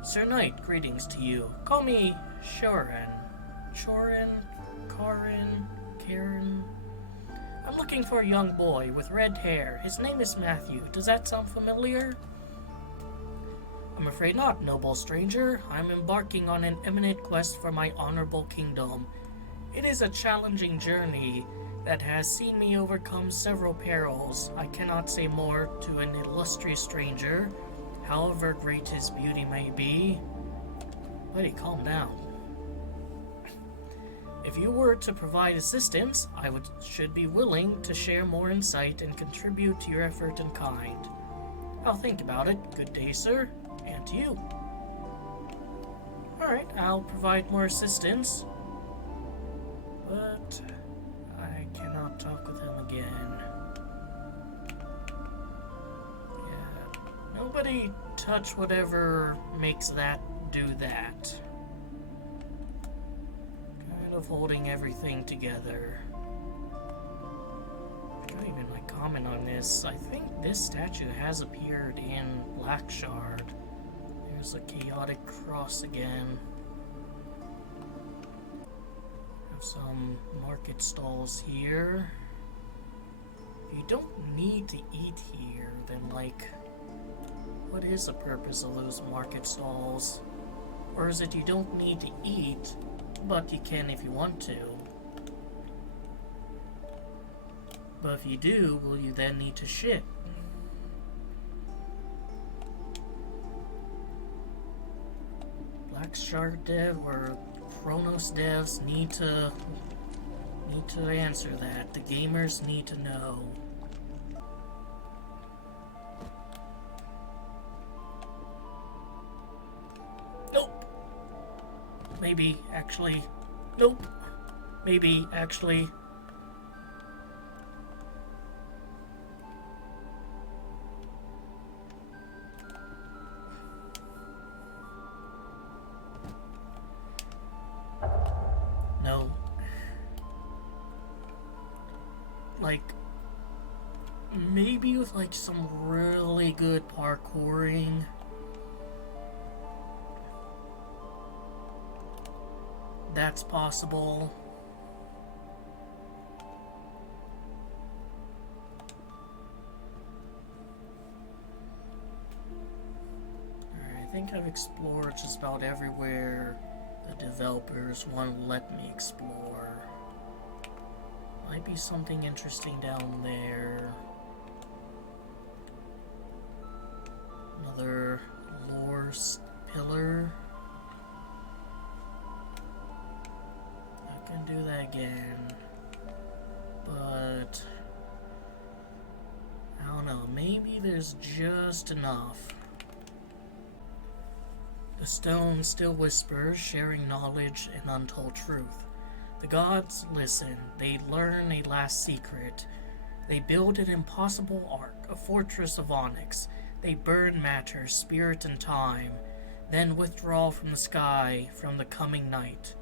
Sir Knight, greetings to you. Call me Shorin. Shorin? Karin? Karen? I'm looking for a young boy with red hair. His name is Matthew. Does that sound familiar? I'm afraid not, noble stranger. I'm embarking on an imminent quest for my honorable kingdom. It is a challenging journey that has seen me overcome several perils. I cannot say more to an illustrious stranger, however great his beauty may be. Buddy, calm down. If you were to provide assistance, I should be willing to share more insight and contribute to your effort in kind. I'll think about it. Good day, sir. And to you. Alright, I'll provide more assistance. But I cannot talk with him again. Yeah. Nobody touch whatever makes that do that. Kind of holding everything together. I don't even comment on this. I think this statue has appeared in Blackshard. There's a chaotic cross again. Some market stalls here. You don't need to eat here, then like, what is the purpose of those market stalls? Or is it you don't need to eat, but you can if you want to? But if you do, will you then need to shit? Blackshard dev or Chronos devs need to answer that. The gamers need to know. Nope. Maybe actually. Nope. Maybe actually. No. Like, maybe with like some really good parkouring. That's possible. Alright, I think I've explored just about everywhere the developers want to let me explore. Might be something interesting down there. Another lore pillar. I can do that again. But I don't know, maybe there's just enough. The stone still whispers, sharing knowledge and untold truth. The gods listen, they learn a last secret. They build an impossible ark, a fortress of onyx. They burn matter, spirit, and time, then withdraw from the sky, from the coming night.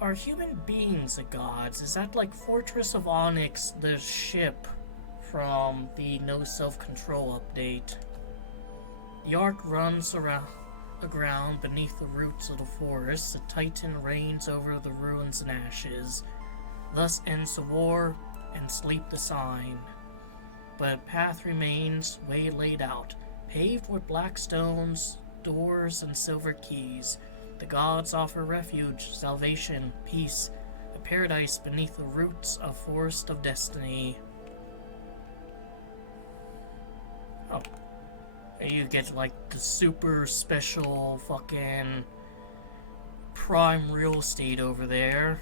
Are human beings the gods? Is that like Fortress of Onyx, the ship from the No Self-Control update? The ark runs aground beneath the roots of the forest. The Titan reigns over the ruins and ashes. Thus ends the war, and sleep the sign. But a path remains, way laid out, paved with black stones, doors, and silver keys. The gods offer refuge, salvation, peace, a paradise beneath the roots of Forest of Destiny. Oh. You get like the super special fucking prime real estate over there.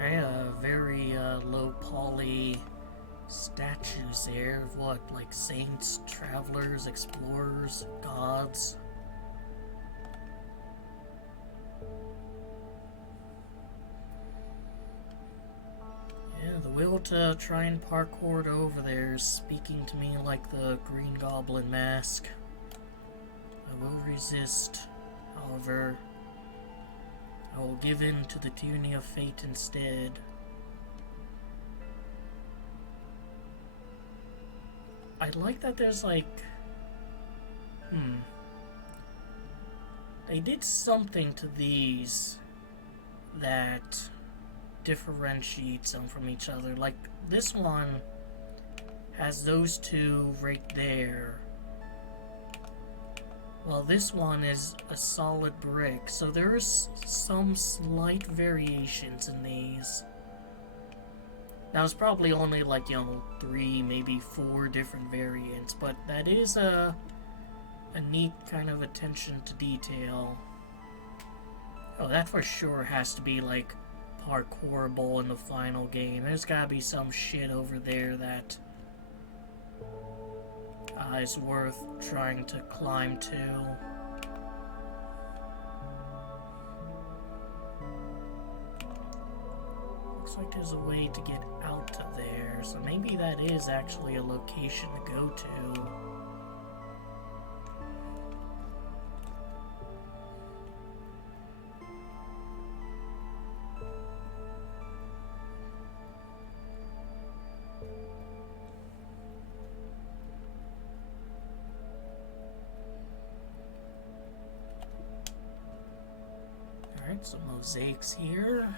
Alright, very low poly statues there of what, like saints, travelers, explorers, gods. Yeah, the will to try and parkour over there is speaking to me like the Green Goblin mask. I will resist, however. I will give in to the tyranny of fate instead. I like that there's like, they did something to these that differentiates them from each other. Like, this one has those two right there. Well, this one is a solid brick, so there's some slight variations in these. Now, it's probably only like, 3, maybe 4 different variants, but that is a neat kind of attention to detail. Oh, that for sure has to be like parkourable in the final game. There's gotta be some shit over there that is worth trying to climb to. Looks like there's a way to get out of there, so maybe that is actually a location to go to. Alright, some mosaics here.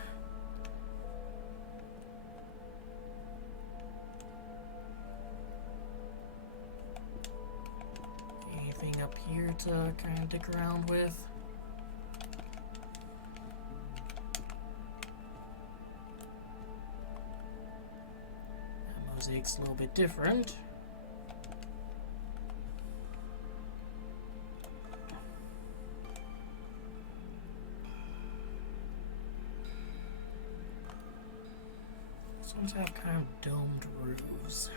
Anything up here to kind of dig around with? That mosaic's a little bit different. These ones have kind of domed roofs.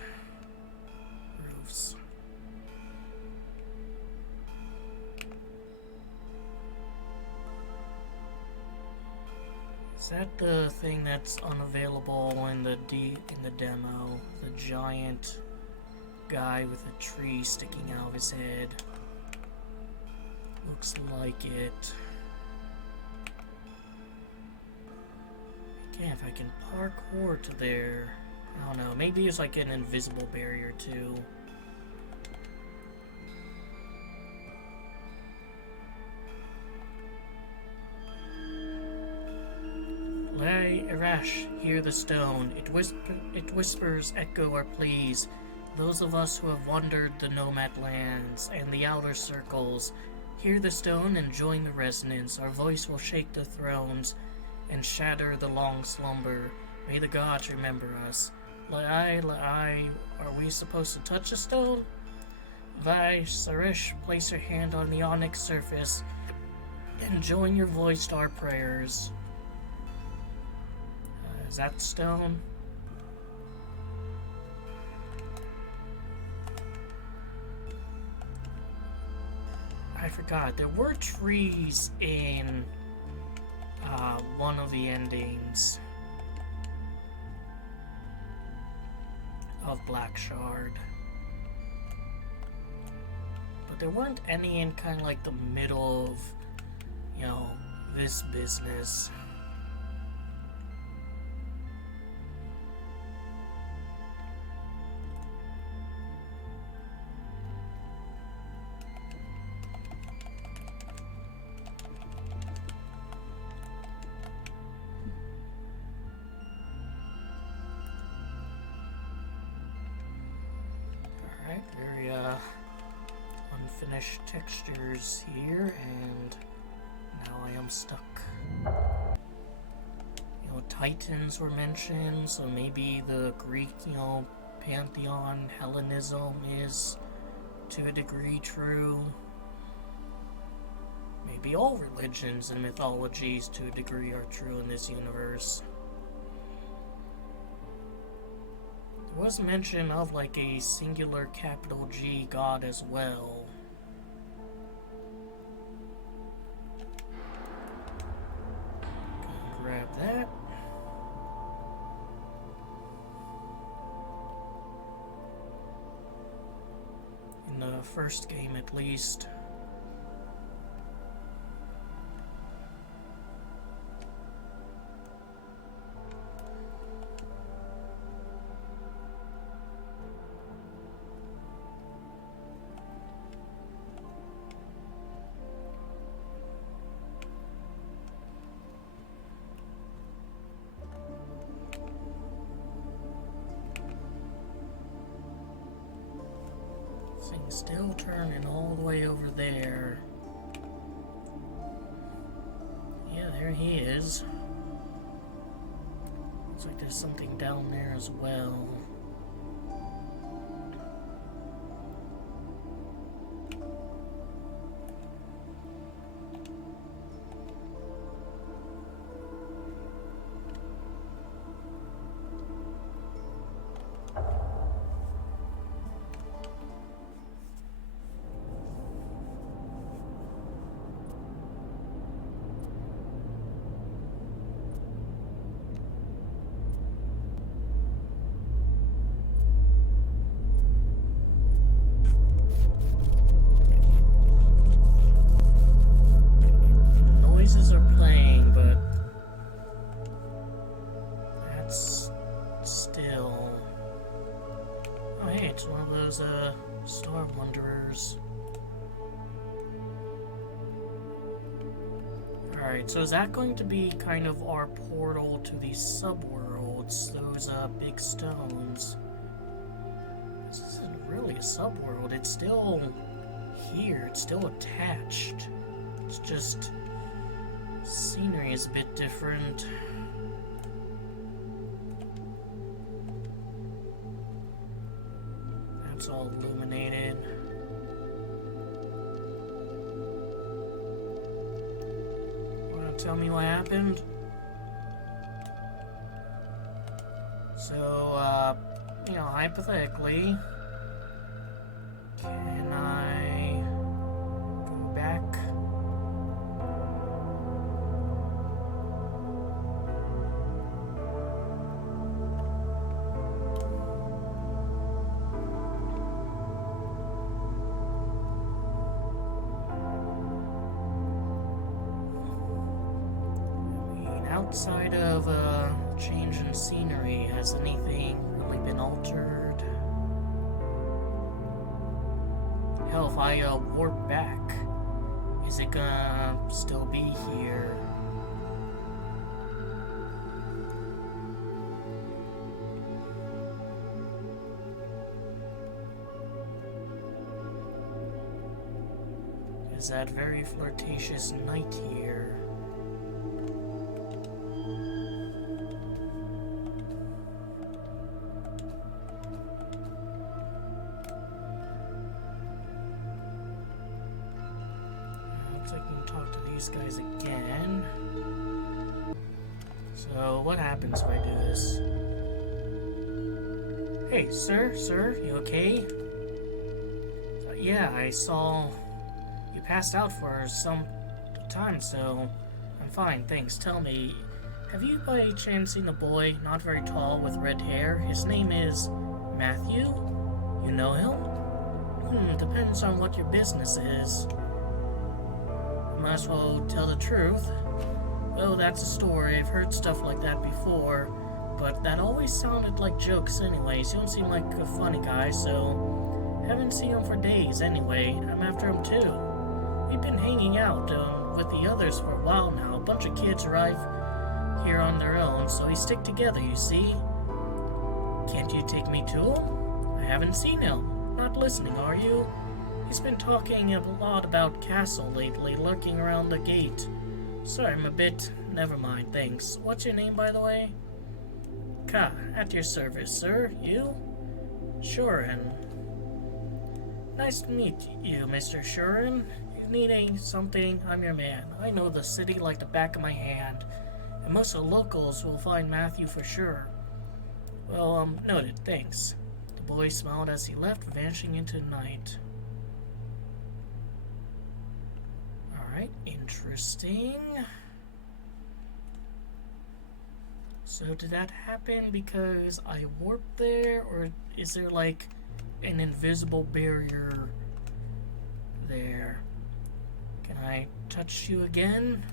Is that the thing that's unavailable in the demo? The giant guy with a tree sticking out of his head. Looks like it. Again, if I can parkour to there. I don't know. Maybe it's like an invisible barrier too. Lay Arash, hear the stone. It whispers, echo our pleas. Those of us who have wandered the nomad lands and the outer circles, hear the stone and join the resonance. Our voice will shake the thrones and shatter the long slumber. May the gods remember us. La'ai, are we supposed to touch the stone? Vai, Sarish, place your hand on the onyx surface and join your voice to our prayers. Is that stone? I forgot. There were trees in one of the endings of Blackshard. But there weren't any in kind of like the middle of, you know, this business. Very unfinished textures here, and now I am stuck. You know, Titans were mentioned, so maybe the Greek, you know, pantheon, Hellenism is to a degree true. Maybe all religions and mythologies to a degree are true in this universe. There was mention of like a singular capital G god as well. Gonna grab that. In the first game at least. Thing's still turning all the way over there. Yeah, there he is. Looks like there's something down there as well. Star Wanderers. Alright, Alright, so is that going to be kind of our portal to these subworlds? Those, big stones. This isn't really a subworld. It's still here. It's still attached. It's just... scenery is a bit different. That's all illuminated. Tell me what happened. So, you know, hypothetically, can I go back? Outside of change in scenery, has anything really been altered? Hell, if I warp back, is it gonna still be here? Is that very flirtatious night here? I can talk to these guys again. So, what happens if I do this? Hey, sir, you okay? Yeah, I saw you passed out for some time, so I'm fine, thanks. Tell me, have you by chance seen a boy, not very tall, with red hair? His name is Matthew? You know him? Depends on what your business is. Might as well tell the truth. Well, that's a story. I've heard stuff like that before, but that always sounded like jokes anyways. You don't seem like a funny guy, so haven't seen him for days anyway. I'm after him too. We've been hanging out with the others for a while now. A bunch of kids arrive here on their own, so we stick together, you see. Can't you take me to him? I haven't seen him. Not listening, are you? He's been talking a lot about Castle lately, lurking around the gate. Sorry, I'm a bit... Never mind, thanks. What's your name, by the way? Ka, at your service, sir. You? Shuren. Nice to meet you, Mr. Shuren. You need something, I'm your man. I know the city like the back of my hand, and most of the locals will find Matthew for sure. Well, noted, thanks. The boy smiled as he left, vanishing into the night. Alright, interesting. So did that happen because I warped there, or is there like an invisible barrier there? Can I touch you again?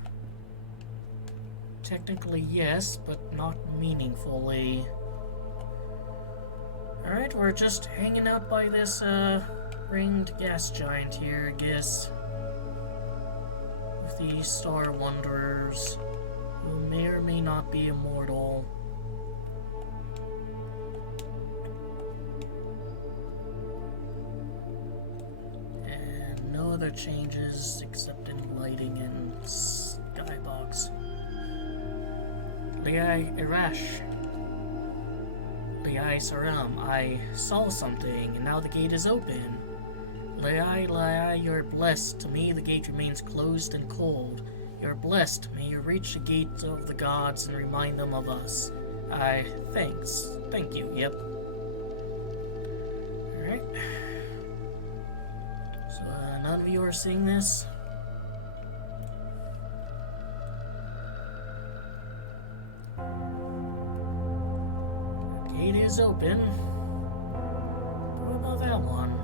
Technically yes, but not meaningfully. Alright, we're just hanging out by this ringed gas giant here, I guess. With these star wanderers who may or may not be immortal. And no other changes except in lighting and skybox. Liai Irash. Liai Saram, I saw something, and now the gate is open. Liai, you're blessed. To me, the gate remains closed and cold. You're blessed. May you reach the gate of the gods and remind them of us. Thanks. Thank you, yep. Alright. So, none of you are seeing this? The gate is open. What about that one?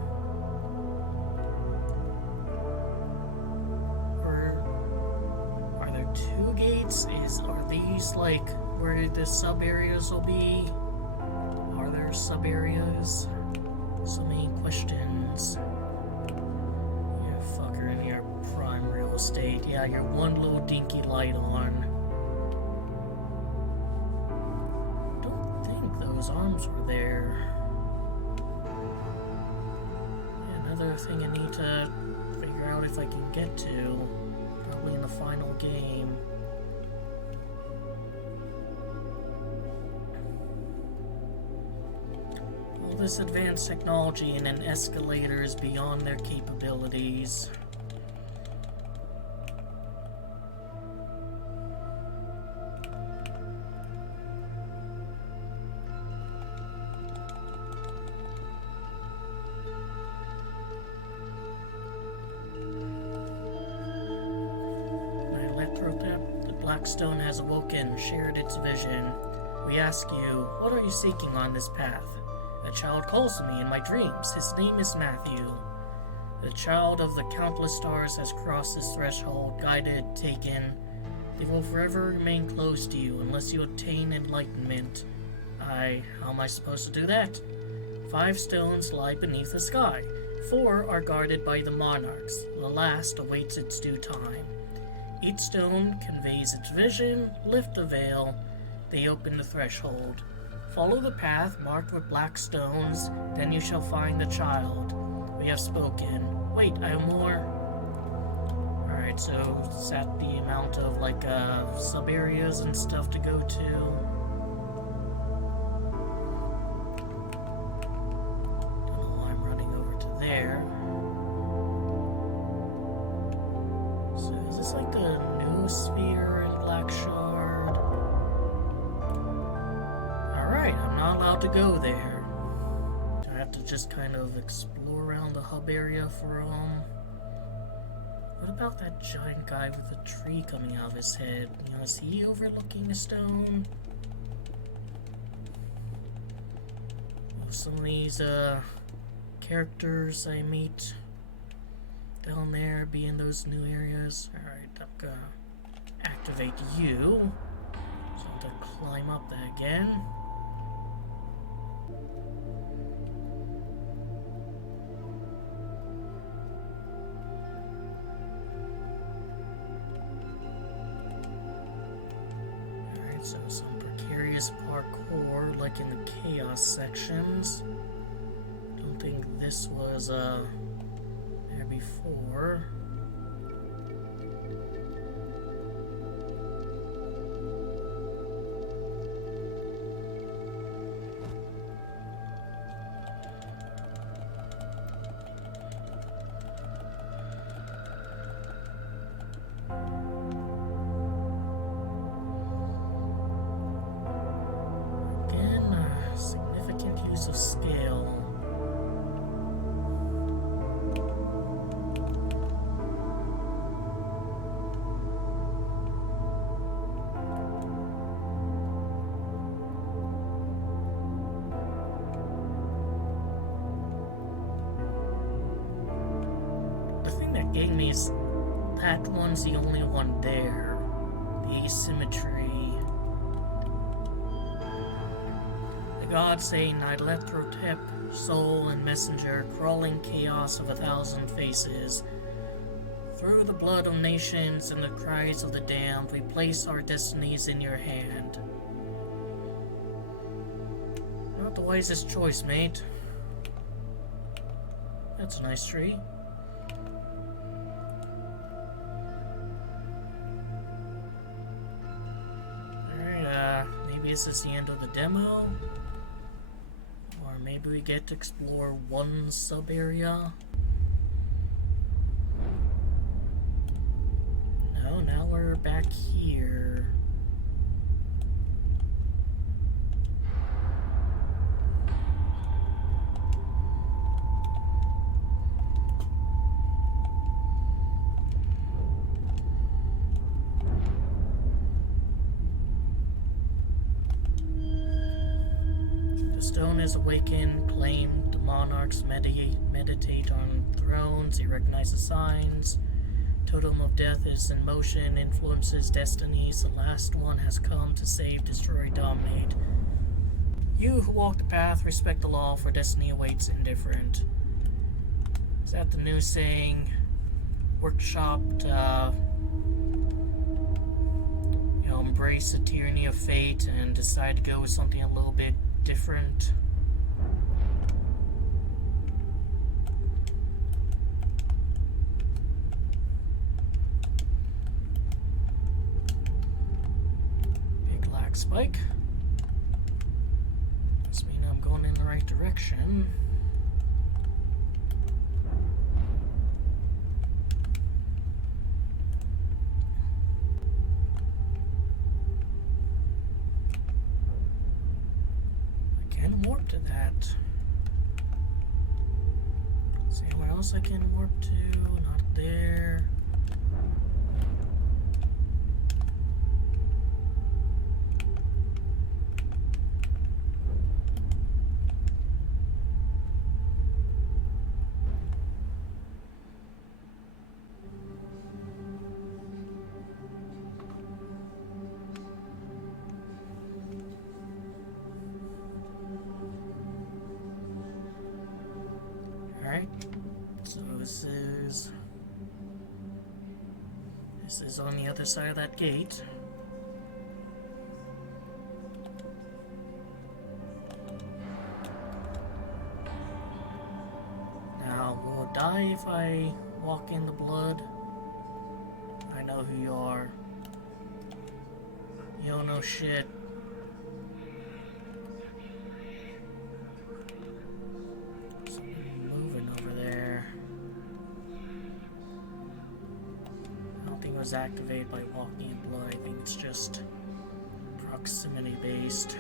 Two gates? Are these like where the sub areas will be? Are there sub areas? So many questions. You fucker in your prime real estate. Yeah, your one little dinky light on. Don't think those arms were there. Another thing I need to figure out if I can get to, probably in the final game. All this advanced technology and an escalator is beyond their capabilities. The Blackstone has awoken, shared its vision. We ask you, what are you seeking on this path? A child calls to me in my dreams. His name is Matthew. The child of the countless stars has crossed this threshold, guided, taken. They will forever remain close to you unless you attain enlightenment. How am I supposed to do that? 5 stones lie beneath the sky. 4 are guarded by the monarchs. The last awaits its due time. Each stone conveys its vision. Lift the veil. They open the threshold. Follow the path marked with black stones, then you shall find the child. We have spoken. Wait, I have more. Alright, so is that the amount of, sub-areas and stuff to go to? Don't know why I'm running over to there. So is this like the new sphere in Blackshard? Alright, I'm not allowed to go there. Do I have to just kind of explore around the hub area for What about that giant guy with a tree coming out of his head? Is he overlooking a stone? Some of these characters I meet down there be in those new areas. Alright, I'm gonna activate you. So I have to climb up that again. So some precarious parkour, like in the chaos sections. Don't think this was there before. Of scale. The thing that gave me is that one's the only one there. The asymmetry. God saying, Nylethrotep, soul and messenger, crawling chaos of 1,000 faces. Through the blood of nations and the cries of the damned, we place our destinies in your hand. Not the wisest choice, mate. That's a nice tree. Alright, maybe this is the end of the demo? Maybe we get to explore one sub-area. No, now we're back here. Stone is awakened, claimed, the monarchs meditate on thrones, he recognizes signs. Totem of death is in motion, influences destinies. The last one has come to save, destroy, dominate. You who walk the path, respect the law, for destiny awaits indifferent. Is that the new saying? workshopped, embrace the tyranny of fate and decide to go with something a little bit different. Big lag spike. Must mean I'm going in the right direction. Warp to that. See where else I can warp to? Not there. Alright, so this is on the other side of that gate. Now, will I die if I walk in the blood? I know who you are. You don't know shit. Was activated by walking in blood. I think it's just proximity based.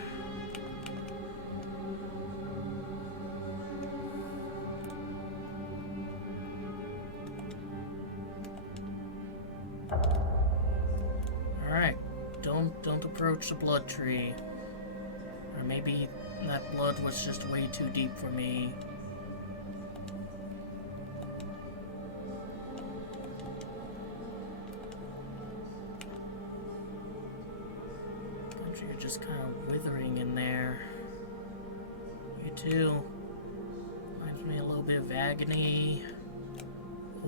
Alright, don't approach the blood tree. Or maybe that blood was just way too deep for me. You're just kind of withering in there. You too. Reminds me a little bit of Agony,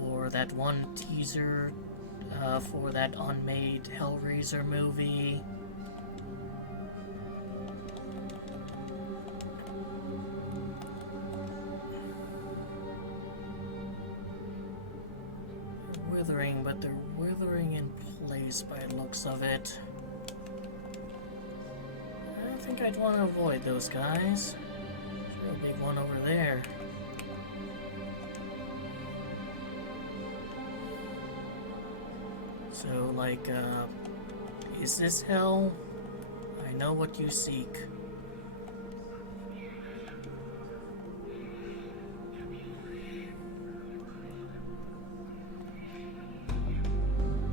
or that one teaser for that unmade Hellraiser movie. They're withering, but they're withering in place by the looks of it. I think I'd want to avoid those guys. There's a big one over there. So, like, is this hell? I know what you seek.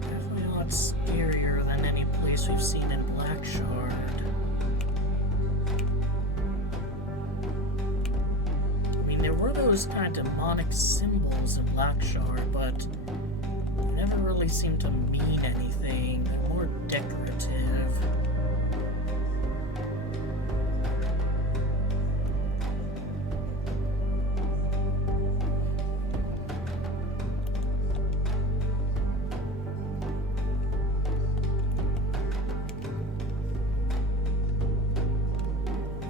Definitely a lot scarier than any place we've seen in Blackshard. There were those kind of demonic symbols in Blackshard, but they never really seemed to mean anything. They're more decorative.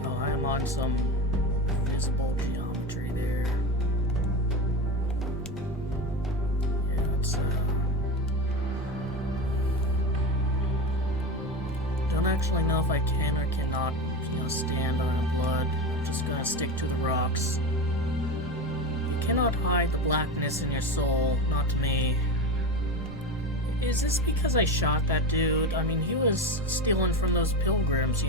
Oh, I am on some visible geometry there. Yeah, it's don't actually know if I can or cannot, stand on blood. I'm just gonna stick to the rocks. You cannot hide the blackness in your soul, not to me. Is this because I shot that dude? I mean, he was stealing from those pilgrims,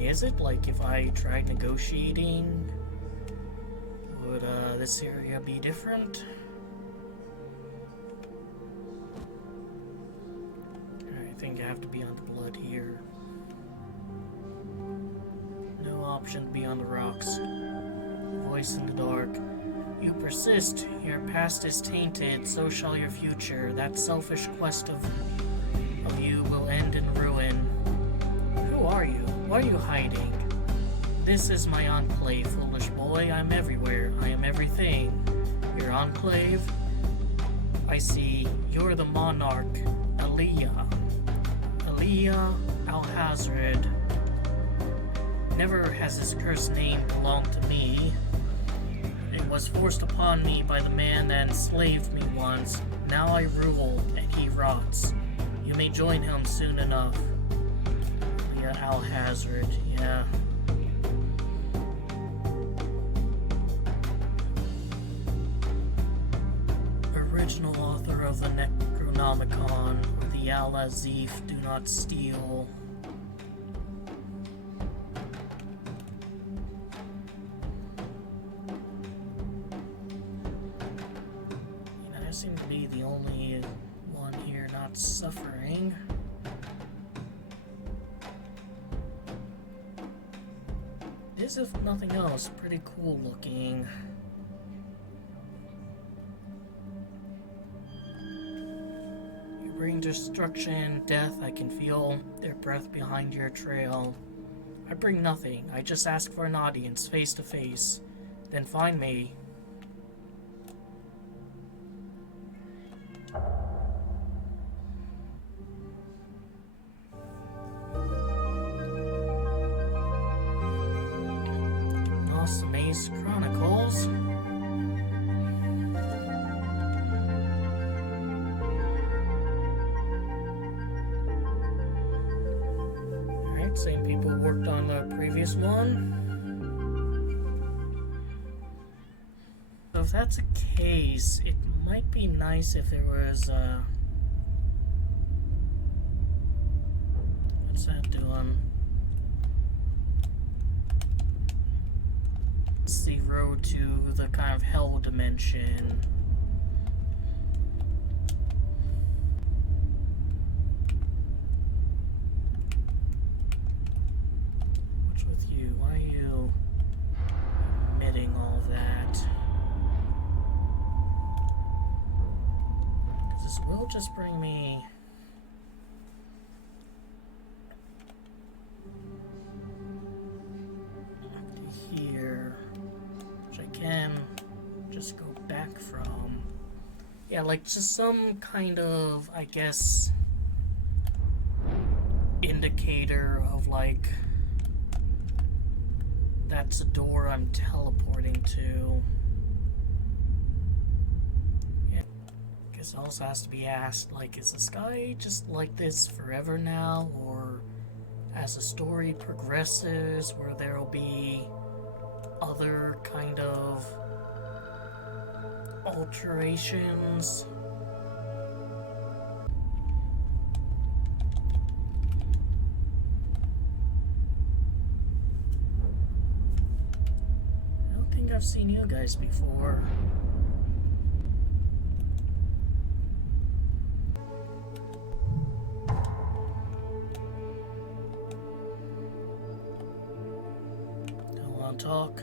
Is it like if I tried negotiating, would this area be different? I think I have to be on the blood here. No option to be on the rocks. Voice in the dark. You persist. Your past is tainted, so shall your future. That selfish quest of you will end in ruin. Who are you? Why are you hiding? This is my enclave, foolish boy. I'm everywhere. I am everything. Your enclave? I see. You're the monarch, Aliyah. Aliyah Al-Hazred. Never has his cursed name belonged to me. It was forced upon me by the man that enslaved me once. Now I rule, and he rots. You may join him soon enough. Yeah, Al-Hazred, yeah. Original author of the Necronomicon, or the Al-Azif Do Not Steal. I seem to be the only one here not suffering. This, if nothing else, pretty cool looking. You bring destruction, death. I can feel their breath behind your trail. I bring nothing. I just ask for an audience, face to face. Then find me. Maze Chronicles. Alright, same people worked on the previous one. So if that's the case, it might be nice if there was what's that doing? It's the road to the kind of hell dimension. What's with you? Why are you emitting all that? Because this will just bring me... here. Can just go back from, yeah, like just some kind of, I guess, indicator of like that's a door I'm teleporting to. Yeah, I guess it also has to be asked, like, is the sky just like this forever now, or as the story progresses where there will be other kind of alterations? I don't think I've seen you guys before. Don't want to talk.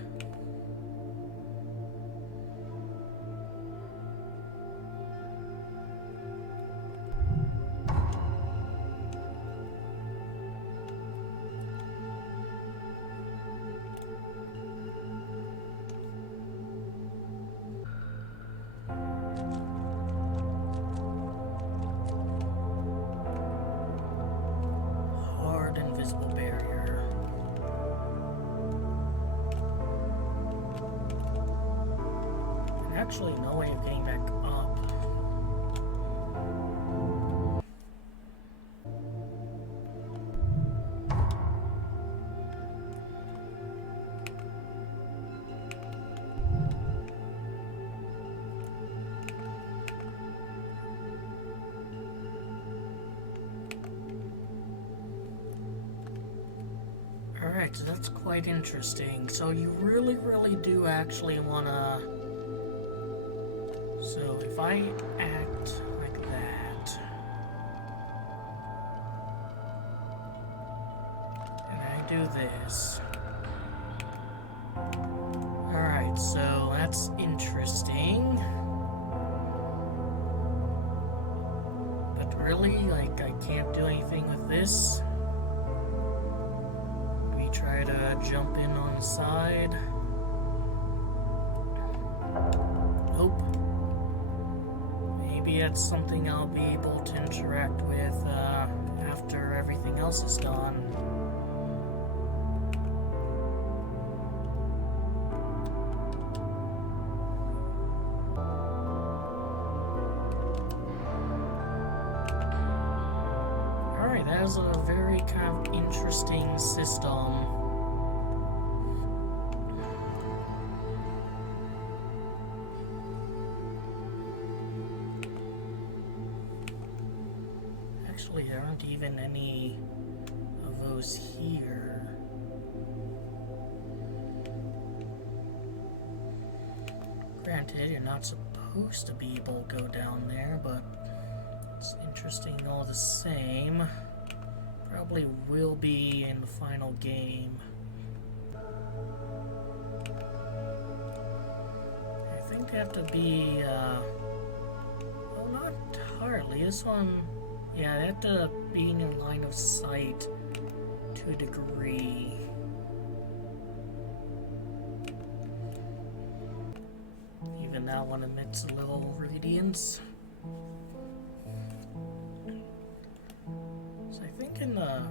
Actually, no way of getting back up. Alright, so that's quite interesting. So you really do actually want to... So if I act like that, and I do this, alright, so that's interesting, but really, like, I can't do anything with this. try to jump in on the side. Nope. Maybe that's something I'll be able to interact with after everything else is done. Alright, that is a very kind of interesting system. Actually, there aren't even any of those here. Granted, you're not supposed to be able to go down there, but it's interesting all the same. Probably will be in the final game. I think they have to be, well, not entirely. This one, yeah, they have to be in your line of sight to a degree. Even that one emits a little radiance. So I think in the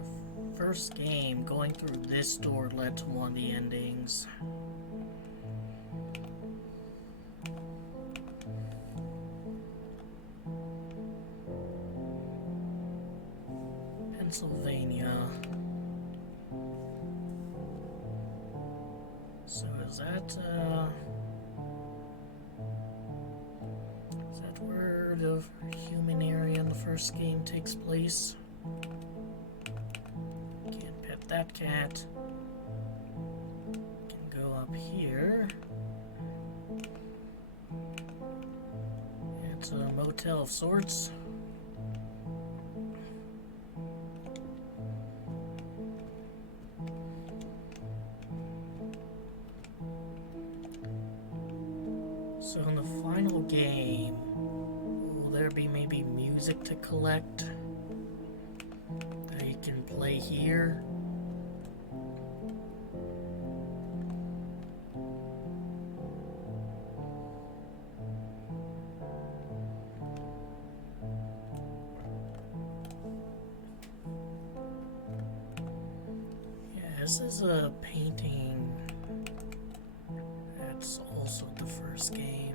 first game, going through this door led to one of the endings. Pennsylvania. So is that where the human area in the first game takes place? Can't pet that cat. Can go up here. It's a motel of sorts. So in the final game, will there be maybe music to collect that you can play here? Yeah, this is a painting. That's also the first game.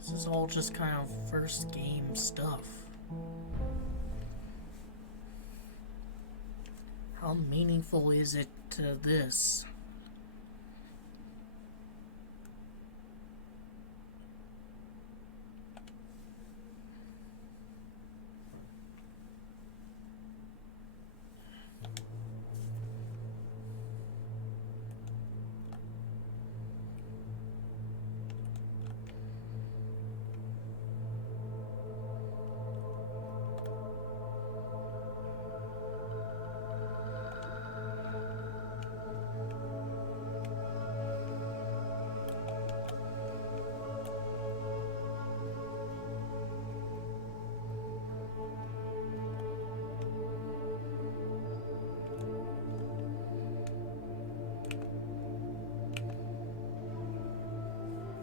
This is all just kind of first game stuff. How meaningful is it to this?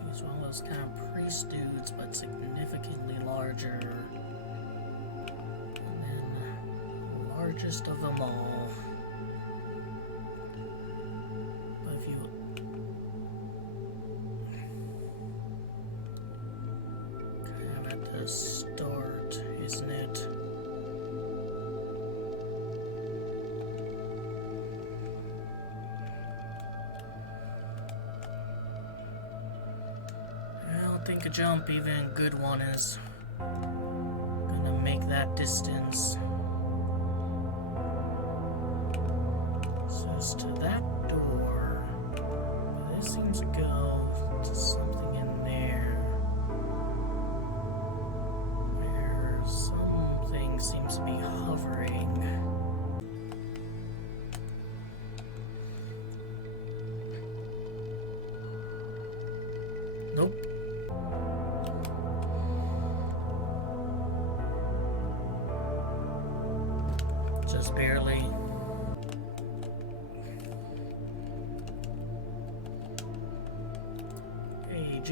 He's one of those kind of priest dudes, but significantly larger. And then the largest of them all. But if you kind of at the start, isn't it? I think a jump, even a good one, is gonna make that distance. So it's to that door. This seems to go to something in there. Where something seems to be hovering. Nope. Just barely.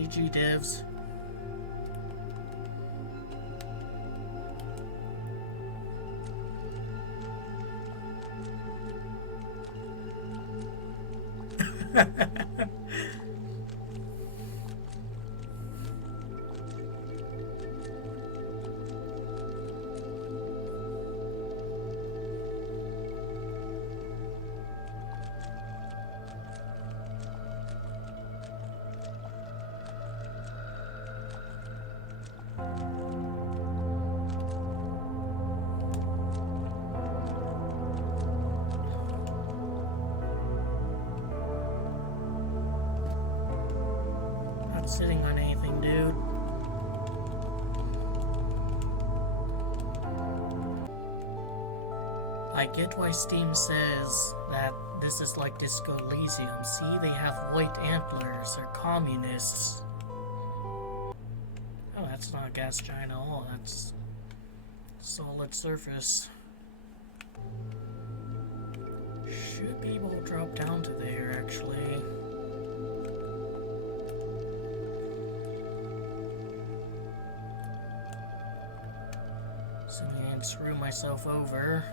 GG devs. Not sitting on anything, dude. I get why Steam says that this is like Disco Elysium. See, they have white antlers. They're communists. Oh, that's not a gas giant at all. That's solid surface. Should be able to drop down to there, actually. So I can't screw myself over.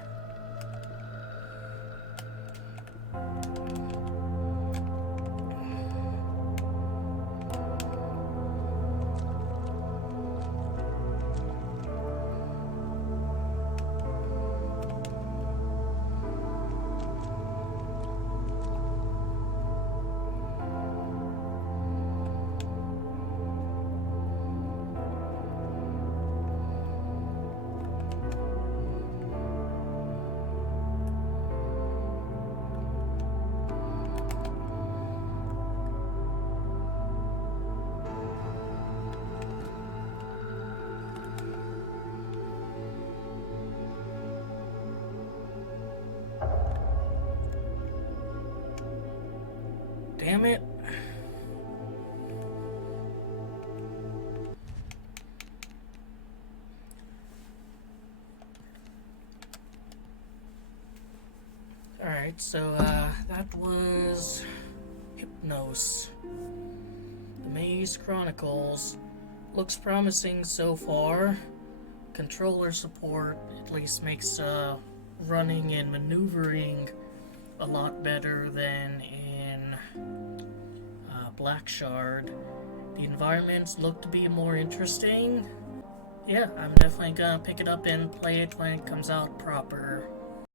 Damn it. Alright, so that was Hypnos. The Maze Chronicles. Looks promising so far. Controller support at least makes running and maneuvering a lot better than in Blackshard. The environments look to be more interesting. Yeah, I'm definitely gonna pick it up and play it when it comes out proper.